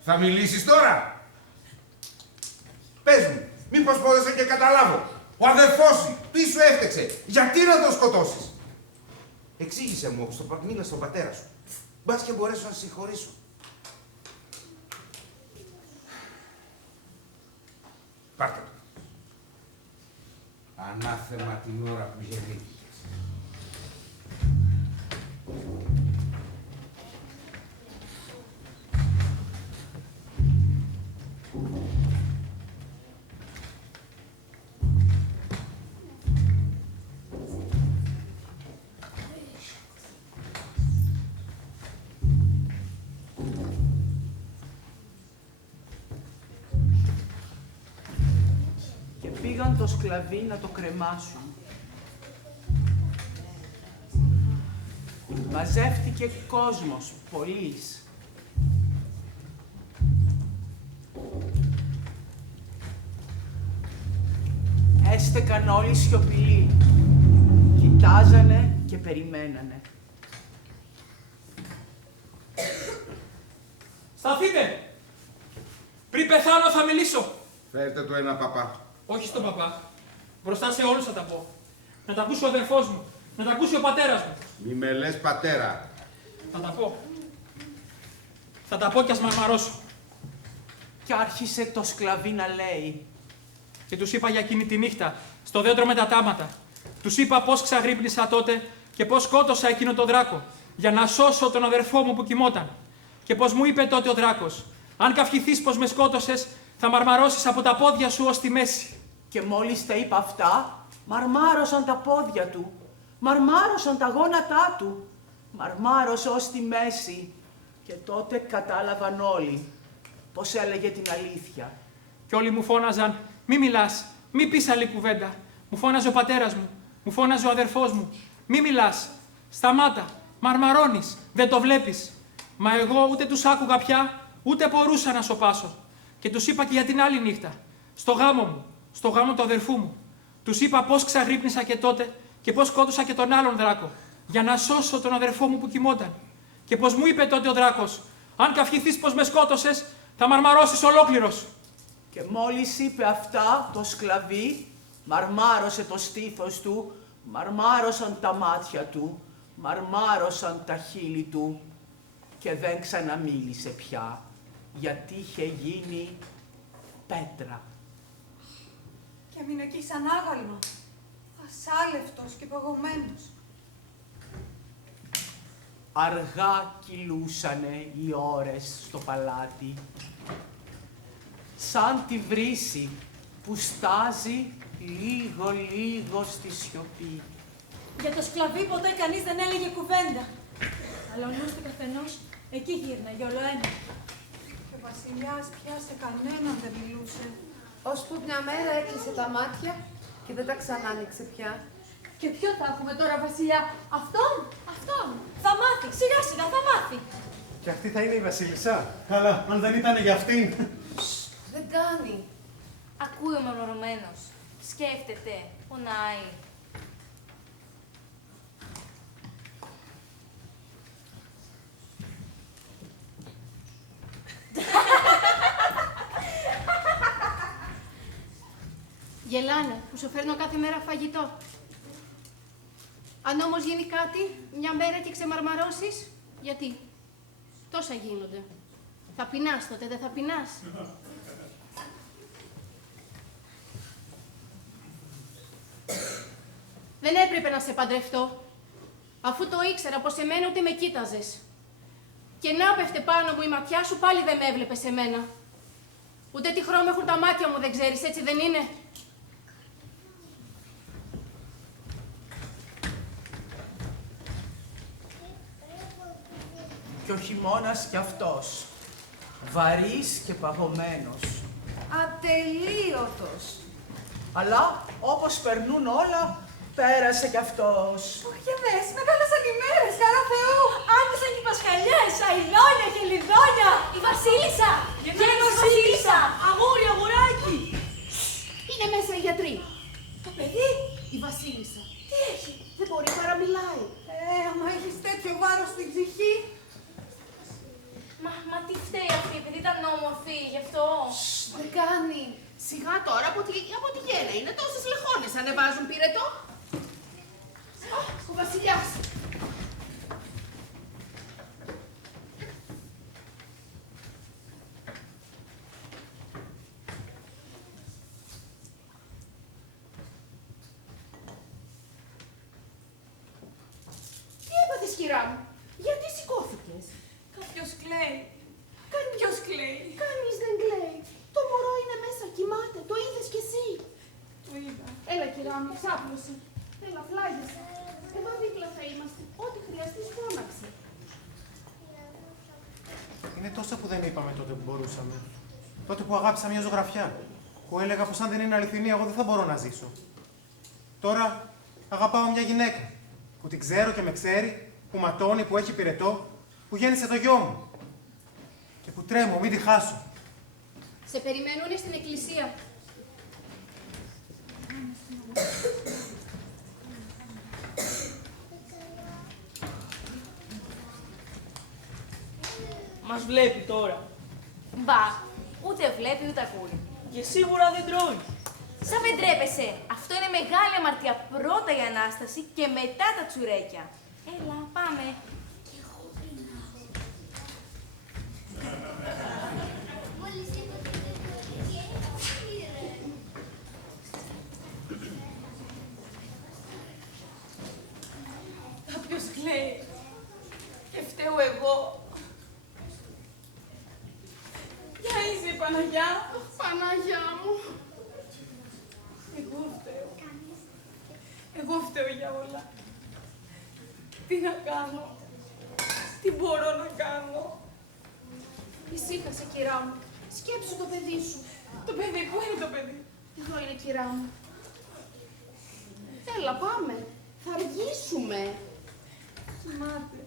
Θα μιλήσεις τώρα. Πες μου, μήπως πόδεσαι και καταλάβω. Ο αδερφός σου, τι σου έφτεξε. Γιατί να τον σκοτώσεις. Εξήγησε μου, μίλα στον πατέρα σου. Μπας και μπορέσω να σε συγχωρήσω. Πάρτε το. Ανάθεμα την ώρα που γεννήθηκες. Και πήγαν το σκλαβί να το κρεμάσουν. Μαζεύτηκε κόσμος, πολύς. Έστεκαν όλοι σιωπηλοί. Κοιτάζανε και περιμένανε. Σταθείτε. Πριν πεθάνω θα μιλήσω. Φέρτε του ένα παπά. Όχι στον παπά. Μπροστά σε όλους θα τα πω. Να τα ακούσει ο αδερφός μου. Να τα ακούσει ο πατέρας μου. Μη με λες πατέρα. Θα τα πω. Θα τα πω κι ας μαρμαρώσω. Κι άρχισε το σκλαβί να λέει. Και τους είπα για εκείνη τη νύχτα, στο δέντρο με τα τάματα. Τους είπα πώς ξαγρύπνησα τότε και πώς σκότωσα εκείνο τον δράκο, για να σώσω τον αδερφό μου που κοιμόταν. Και πώς μου είπε τότε ο δράκος, αν καυχηθείς πως με σκότωσες, θα μαρμαρώσεις από τα πόδια σου ως τη μέση. Και μόλις τα είπα αυτά, μαρμάρωσαν τα πόδια του, μαρμάρωσαν τα γόνατά του, μαρμάρωσε ως τη μέση. Και τότε κατάλαβαν όλοι πως έλεγε την αλήθεια. Και όλοι μου φώναζαν, μη μιλάς, μη πεις άλλη κουβέντα. Μου φώναζε ο πατέρας μου, μου φώναζε ο αδερφός μου. Μη μιλάς, σταμάτα, μαρμαρώνεις, δεν το βλέπεις. Μα εγώ ούτε τους άκουγα πια, ούτε μπορούσα να σωπάσω. Και τους είπα και για την άλλη νύχτα, στο γάμο μου, στο γάμο του αδερφού μου. Τους είπα πώς ξαγρύπνησα και τότε και πώς σκότωσα και τον άλλον δράκο, για να σώσω τον αδερφό μου που κοιμόταν. Και πως μου είπε τότε ο δράκος, αν καυχηθείς πως με σκότωσες, θα μαρμαρώσεις ολόκληρος. Και μόλις είπε αυτά, το σκλαβί μαρμάρωσε το στήθος του, μαρμάρωσαν τα μάτια του, μαρμάρωσαν τα χείλη του και δεν ξαναμίλησε πια, γιατί είχε γίνει πέτρα. Και έμεινε εκεί σαν άγαλμα, ασάλευτος και παγωμένος. Αργά κυλούσανε οι ώρες στο παλάτι, σαν τη βρύση που στάζει λίγο στη σιωπή. Για το σκλαβί ποτέ κανείς δεν έλεγε κουβέντα. Αλλά ο νους του καθενός εκεί γύρναγε όλο ένα. Και ο βασιλιάς πια σε κανέναν δεν μιλούσε. Ώσπου μια μέρα έκλεισε τα μάτια και δεν τα ξανά άνοιξε πια. Και ποιο θα έχουμε τώρα, βασιλιά, αυτόν. Θα μάθει, σιγά σιγά θα μάθει. Και αυτή θα είναι η βασίλισσα. Καλά, αν δεν ήταν για αυτήν. Δεν κάνει. Ακούει ο μεμονωμένος. Σκέφτεται. Πονάει. Γελάνε που σου φέρνω κάθε μέρα φαγητό. Αν όμως γίνει κάτι, μια μέρα και ξεμαρμαρώσεις, γιατί. Τόσα γίνονται. Θα πεινάς τότε, δεν θα πεινάς. Δεν έπρεπε να σε παντρευτώ, αφού το ήξερα πως εμένα ούτε με κοίταζες. Και να πέφτε πάνω μου η ματιά σου, πάλι δεν με έβλεπες εμένα. Ούτε τι χρώμα έχουν τα μάτια μου, δεν ξέρεις, έτσι δεν είναι. Και ο χειμώνας κι αυτός, βαρύς και παγωμένος. Ατελείωτος. Αλλά όπως περνούν όλα, πέρασε κι αυτός. Όχι δες, μεγάλωσαν οι μέρες, χαρά Θεού. Άνοιξαν οι πασχαλιές, αηλόνια και λιδόνια. Η βασίλισσα. Γεννάει βασίλισσα. Αγόρι, αγοράκι. Είναι μέσα οι γιατροί. Το παιδί. Η βασίλισσα. Τι έχει. Δεν μπορεί, παραμιλάει. Άμα έχεις τέτοιο βάρος στην ψυχή. Μα τι φταίει αυτή, επειδή ήταν όμορφη, γι' αυτό. Δεν κάνει. Σιγά τώρα, από τη γέννα είναι τόσες λεχόνες, ανεβάζουν πυρετό. Ο βασιλιάς. Τι έπαθες, κυρά μου, γιατί σηκώθηκες? Κάποιος κλαίει. Ποιος κλαίει? Κανείς δεν κλαίει. Το μωρό είναι μέσα, κοιμάται. Το είδες κι εσύ. Το είδα. Έλα, κυρά μου, ξάπλωσε. Έλα, φλάγιασε. Εδώ δίπλα θα είμαστε. Ό,τι χρειαστείς, φώναξε. Είναι τόσα που δεν είπαμε τότε που μπορούσαμε. Τότε που αγάπησα μια ζωγραφιά. Που έλεγα πως αν δεν είναι αληθινή, εγώ δεν θα μπορώ να ζήσω. Τώρα αγαπάω μια γυναίκα. Που την ξέρω και με ξέρει, που ματώνει, που έχει πυρετό, που γέννησε το γιο μου. Και που τρέμω, μην τη χάσω. Σε περιμένουνε στην εκκλησία. Μας βλέπει τώρα. Μπα, ούτε βλέπει ούτε ακούει. Και σίγουρα δεν τρώει. Σαν δεν τρέπεσαι. Αυτό είναι μεγάλη αμαρτία. Πρώτα η Ανάσταση και μετά τα τσουρέκια. Έλα, πάμε. Κάποιος κλαίει. Και φταίω εγώ. Ποια είσαι η Παναγιά? Παναγιά μου. Εγώ φταίω. Εγώ φταίω για όλα. Τι να κάνω? Τι μπορώ να κάνω? Ησύχασε, κυρά μου. Σκέψου το παιδί σου. Το παιδί, πού είναι το παιδί? Εδώ είναι, κυρά μου. Έλα, πάμε. Θα αργήσουμε. Κοιμάται.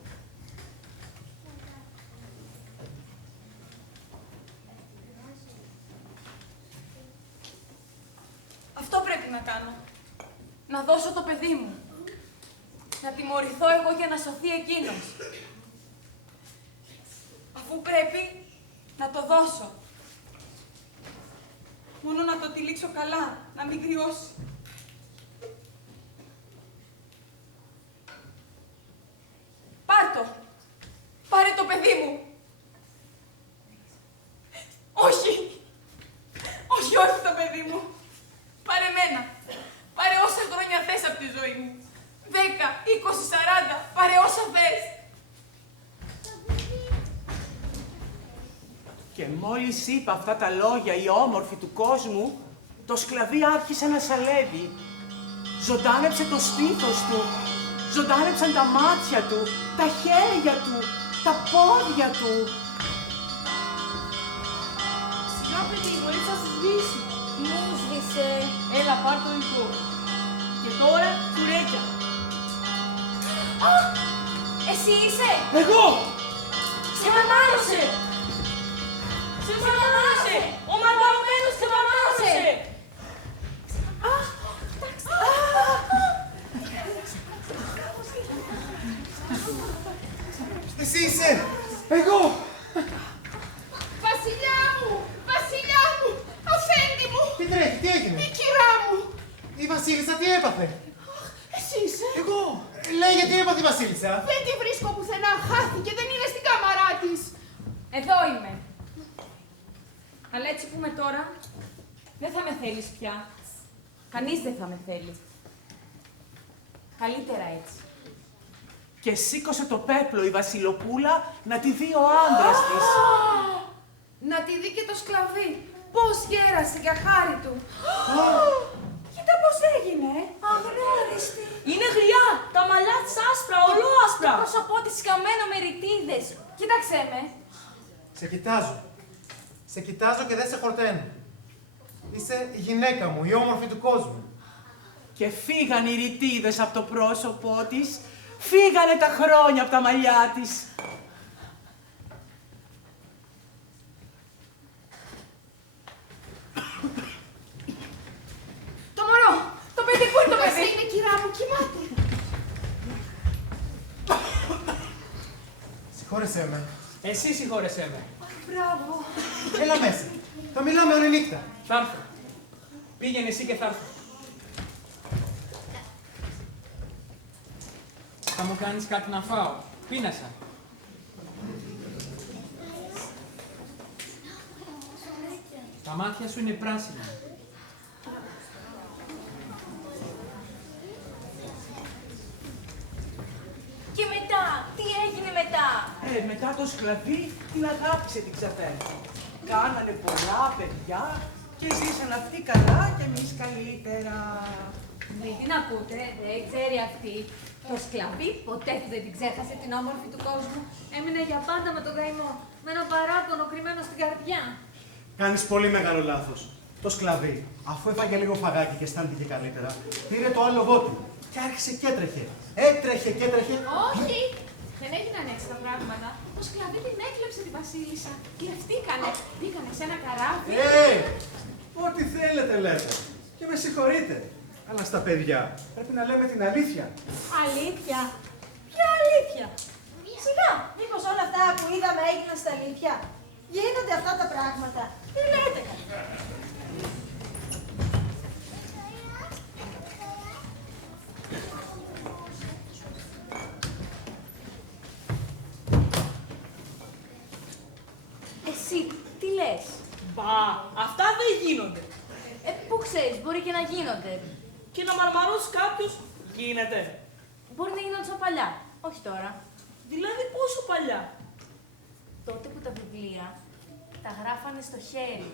να κάνω. Να δώσω το παιδί μου. Να τιμωρηθώ εγώ για να σωθεί εκείνος. Αφού πρέπει να το δώσω. Μόνο να το τυλίξω καλά, να μην κρυώσει. Πάρ' το. Πάρε το παιδί μου. Όχι. Όχι, όχι το παιδί μου. Πάρε μένα. Πάρε όσα χρόνια θες από τη ζωή μου. 10, 20, 40. Πάρε όσα θες. Και μόλις είπα αυτά τα λόγια η όμορφη του κόσμου, το σκλαβί άρχισε να σαλεύει. Ζωντάνεψε το στήθος του, ζωντάνεψαν τα μάτια του, τα χέρια του, τα πόδια του. Σιγά παιδί μου, έτσι θα σου σβήσει. Μου σβήσε. Έλα, πάρ' το υλικό. Και τώρα, τσουρέκια. Α! Εσύ είσαι! Εγώ! Σε μαμάρωσε! Σε μαμάρωσε! Ο μανταρωμένος σε μαμάρωσε! Εσύ είσαι! Εγώ! Βασιλιά μου! Βασιλιά μου! Αφέντη μου! Τι τρέχει, τι έγινε? Η κυρά μου! Η Βασίλισσα τι έπαθε? Εσύ είσαι! Εγώ! Λέει γιατί έπαθε η Βασίλισσα. Δεν τη βρίσκω πουθενά, χάθηκε, δεν είναι στην κάμαρά της. Εδώ είμαι. Αλλά έτσι που είμαι τώρα, δεν θα με θέλεις πια. Κανείς δεν θα με θέλει. Καλύτερα έτσι. Και σήκωσε το πέπλο η Βασιλοπούλα να τη δει ο άντρας της. Να τη δει και το σκλαβί. Πώς γέρασε για χάρη του. Κοίτα πώς έγινε. Αγνώριστη. Είναι γριά! Τα μαλλιά της άσπρα, ολόασπρα! Το πρόσωπό της καμμένο με ρητίδες. Κοίταξέ με. Σε κοιτάζω. Σε κοιτάζω και δεν σε χορταίνω. Είσαι η γυναίκα μου, η όμορφη του κόσμου. Και φύγανε οι ρητίδες από το πρόσωπό της, φύγανε τα χρόνια από τα μαλλιά της. Το μωρό! Το παιδί, πού είναι το παιδί? Μέσα είναι, κυρά μου, κοιμάται. Συγχώρεσέ με. Εσύ συγχώρεσέ με. Μπράβο. Έλα μέσα. Θα μιλάμε όλη νύχτα. Θα έρθω. Πήγαινε εσύ και θα έρθω. Θα μου κάνεις κάτι να φάω. Πείνασα. Τα μάτια σου είναι πράσινα. Και μετά, τι έγινε μετά? Μετά το σκλαβί την αγάπησε την ξαδέρφη. Κάνανε πολλά παιδιά και ζήσαν αυτοί καλά και εμείς καλύτερα. Δεν την ακούτε, δεν ξέρει αυτή. Το σκλαβί ποτέ του δεν την ξέχασε την όμορφη του κόσμου. Έμεινε για πάντα με τον καημό, με ένα παράπονο κρυμμένο στην καρδιά. Κάνεις πολύ μεγάλο λάθος. Το σκλαβί, αφού έφαγε λίγο φαγάκι και αισθάνθηκε καλύτερα, πήρε το άλογο του και άρχισε και έτρεχε. Έτρεχε και έτρεχε. Όχι! Δεν έγιναν έτσι τα πράγματα. Το σκλαβί την έκλεψε τη Βασίλισσα. Κλεφτήκανε. Μπήκανε σε ένα καράβι. Ό,τι θέλετε λέτε. Και με συγχωρείτε. Αλλά στα παιδιά πρέπει να λέμε την αλήθεια. Αλήθεια. Ποια αλήθεια? Σιγά, μήπως όλα αυτά που είδαμε έγιναν στα αλήθεια? Γίνονται αυτά τα πράγματα. Τι λέτε? Εσύ, τι λες? Μπα, αυτά δεν γίνονται. Πού ξέρεις, μπορεί και να γίνονται. Και να μαρμαρώσει κάποιος, γίνεται. Μπορεί να γίνονταν παλιά, όχι τώρα. Δηλαδή πόσο παλιά? Τότε που τα βιβλία τα γράφανε στο χέρι.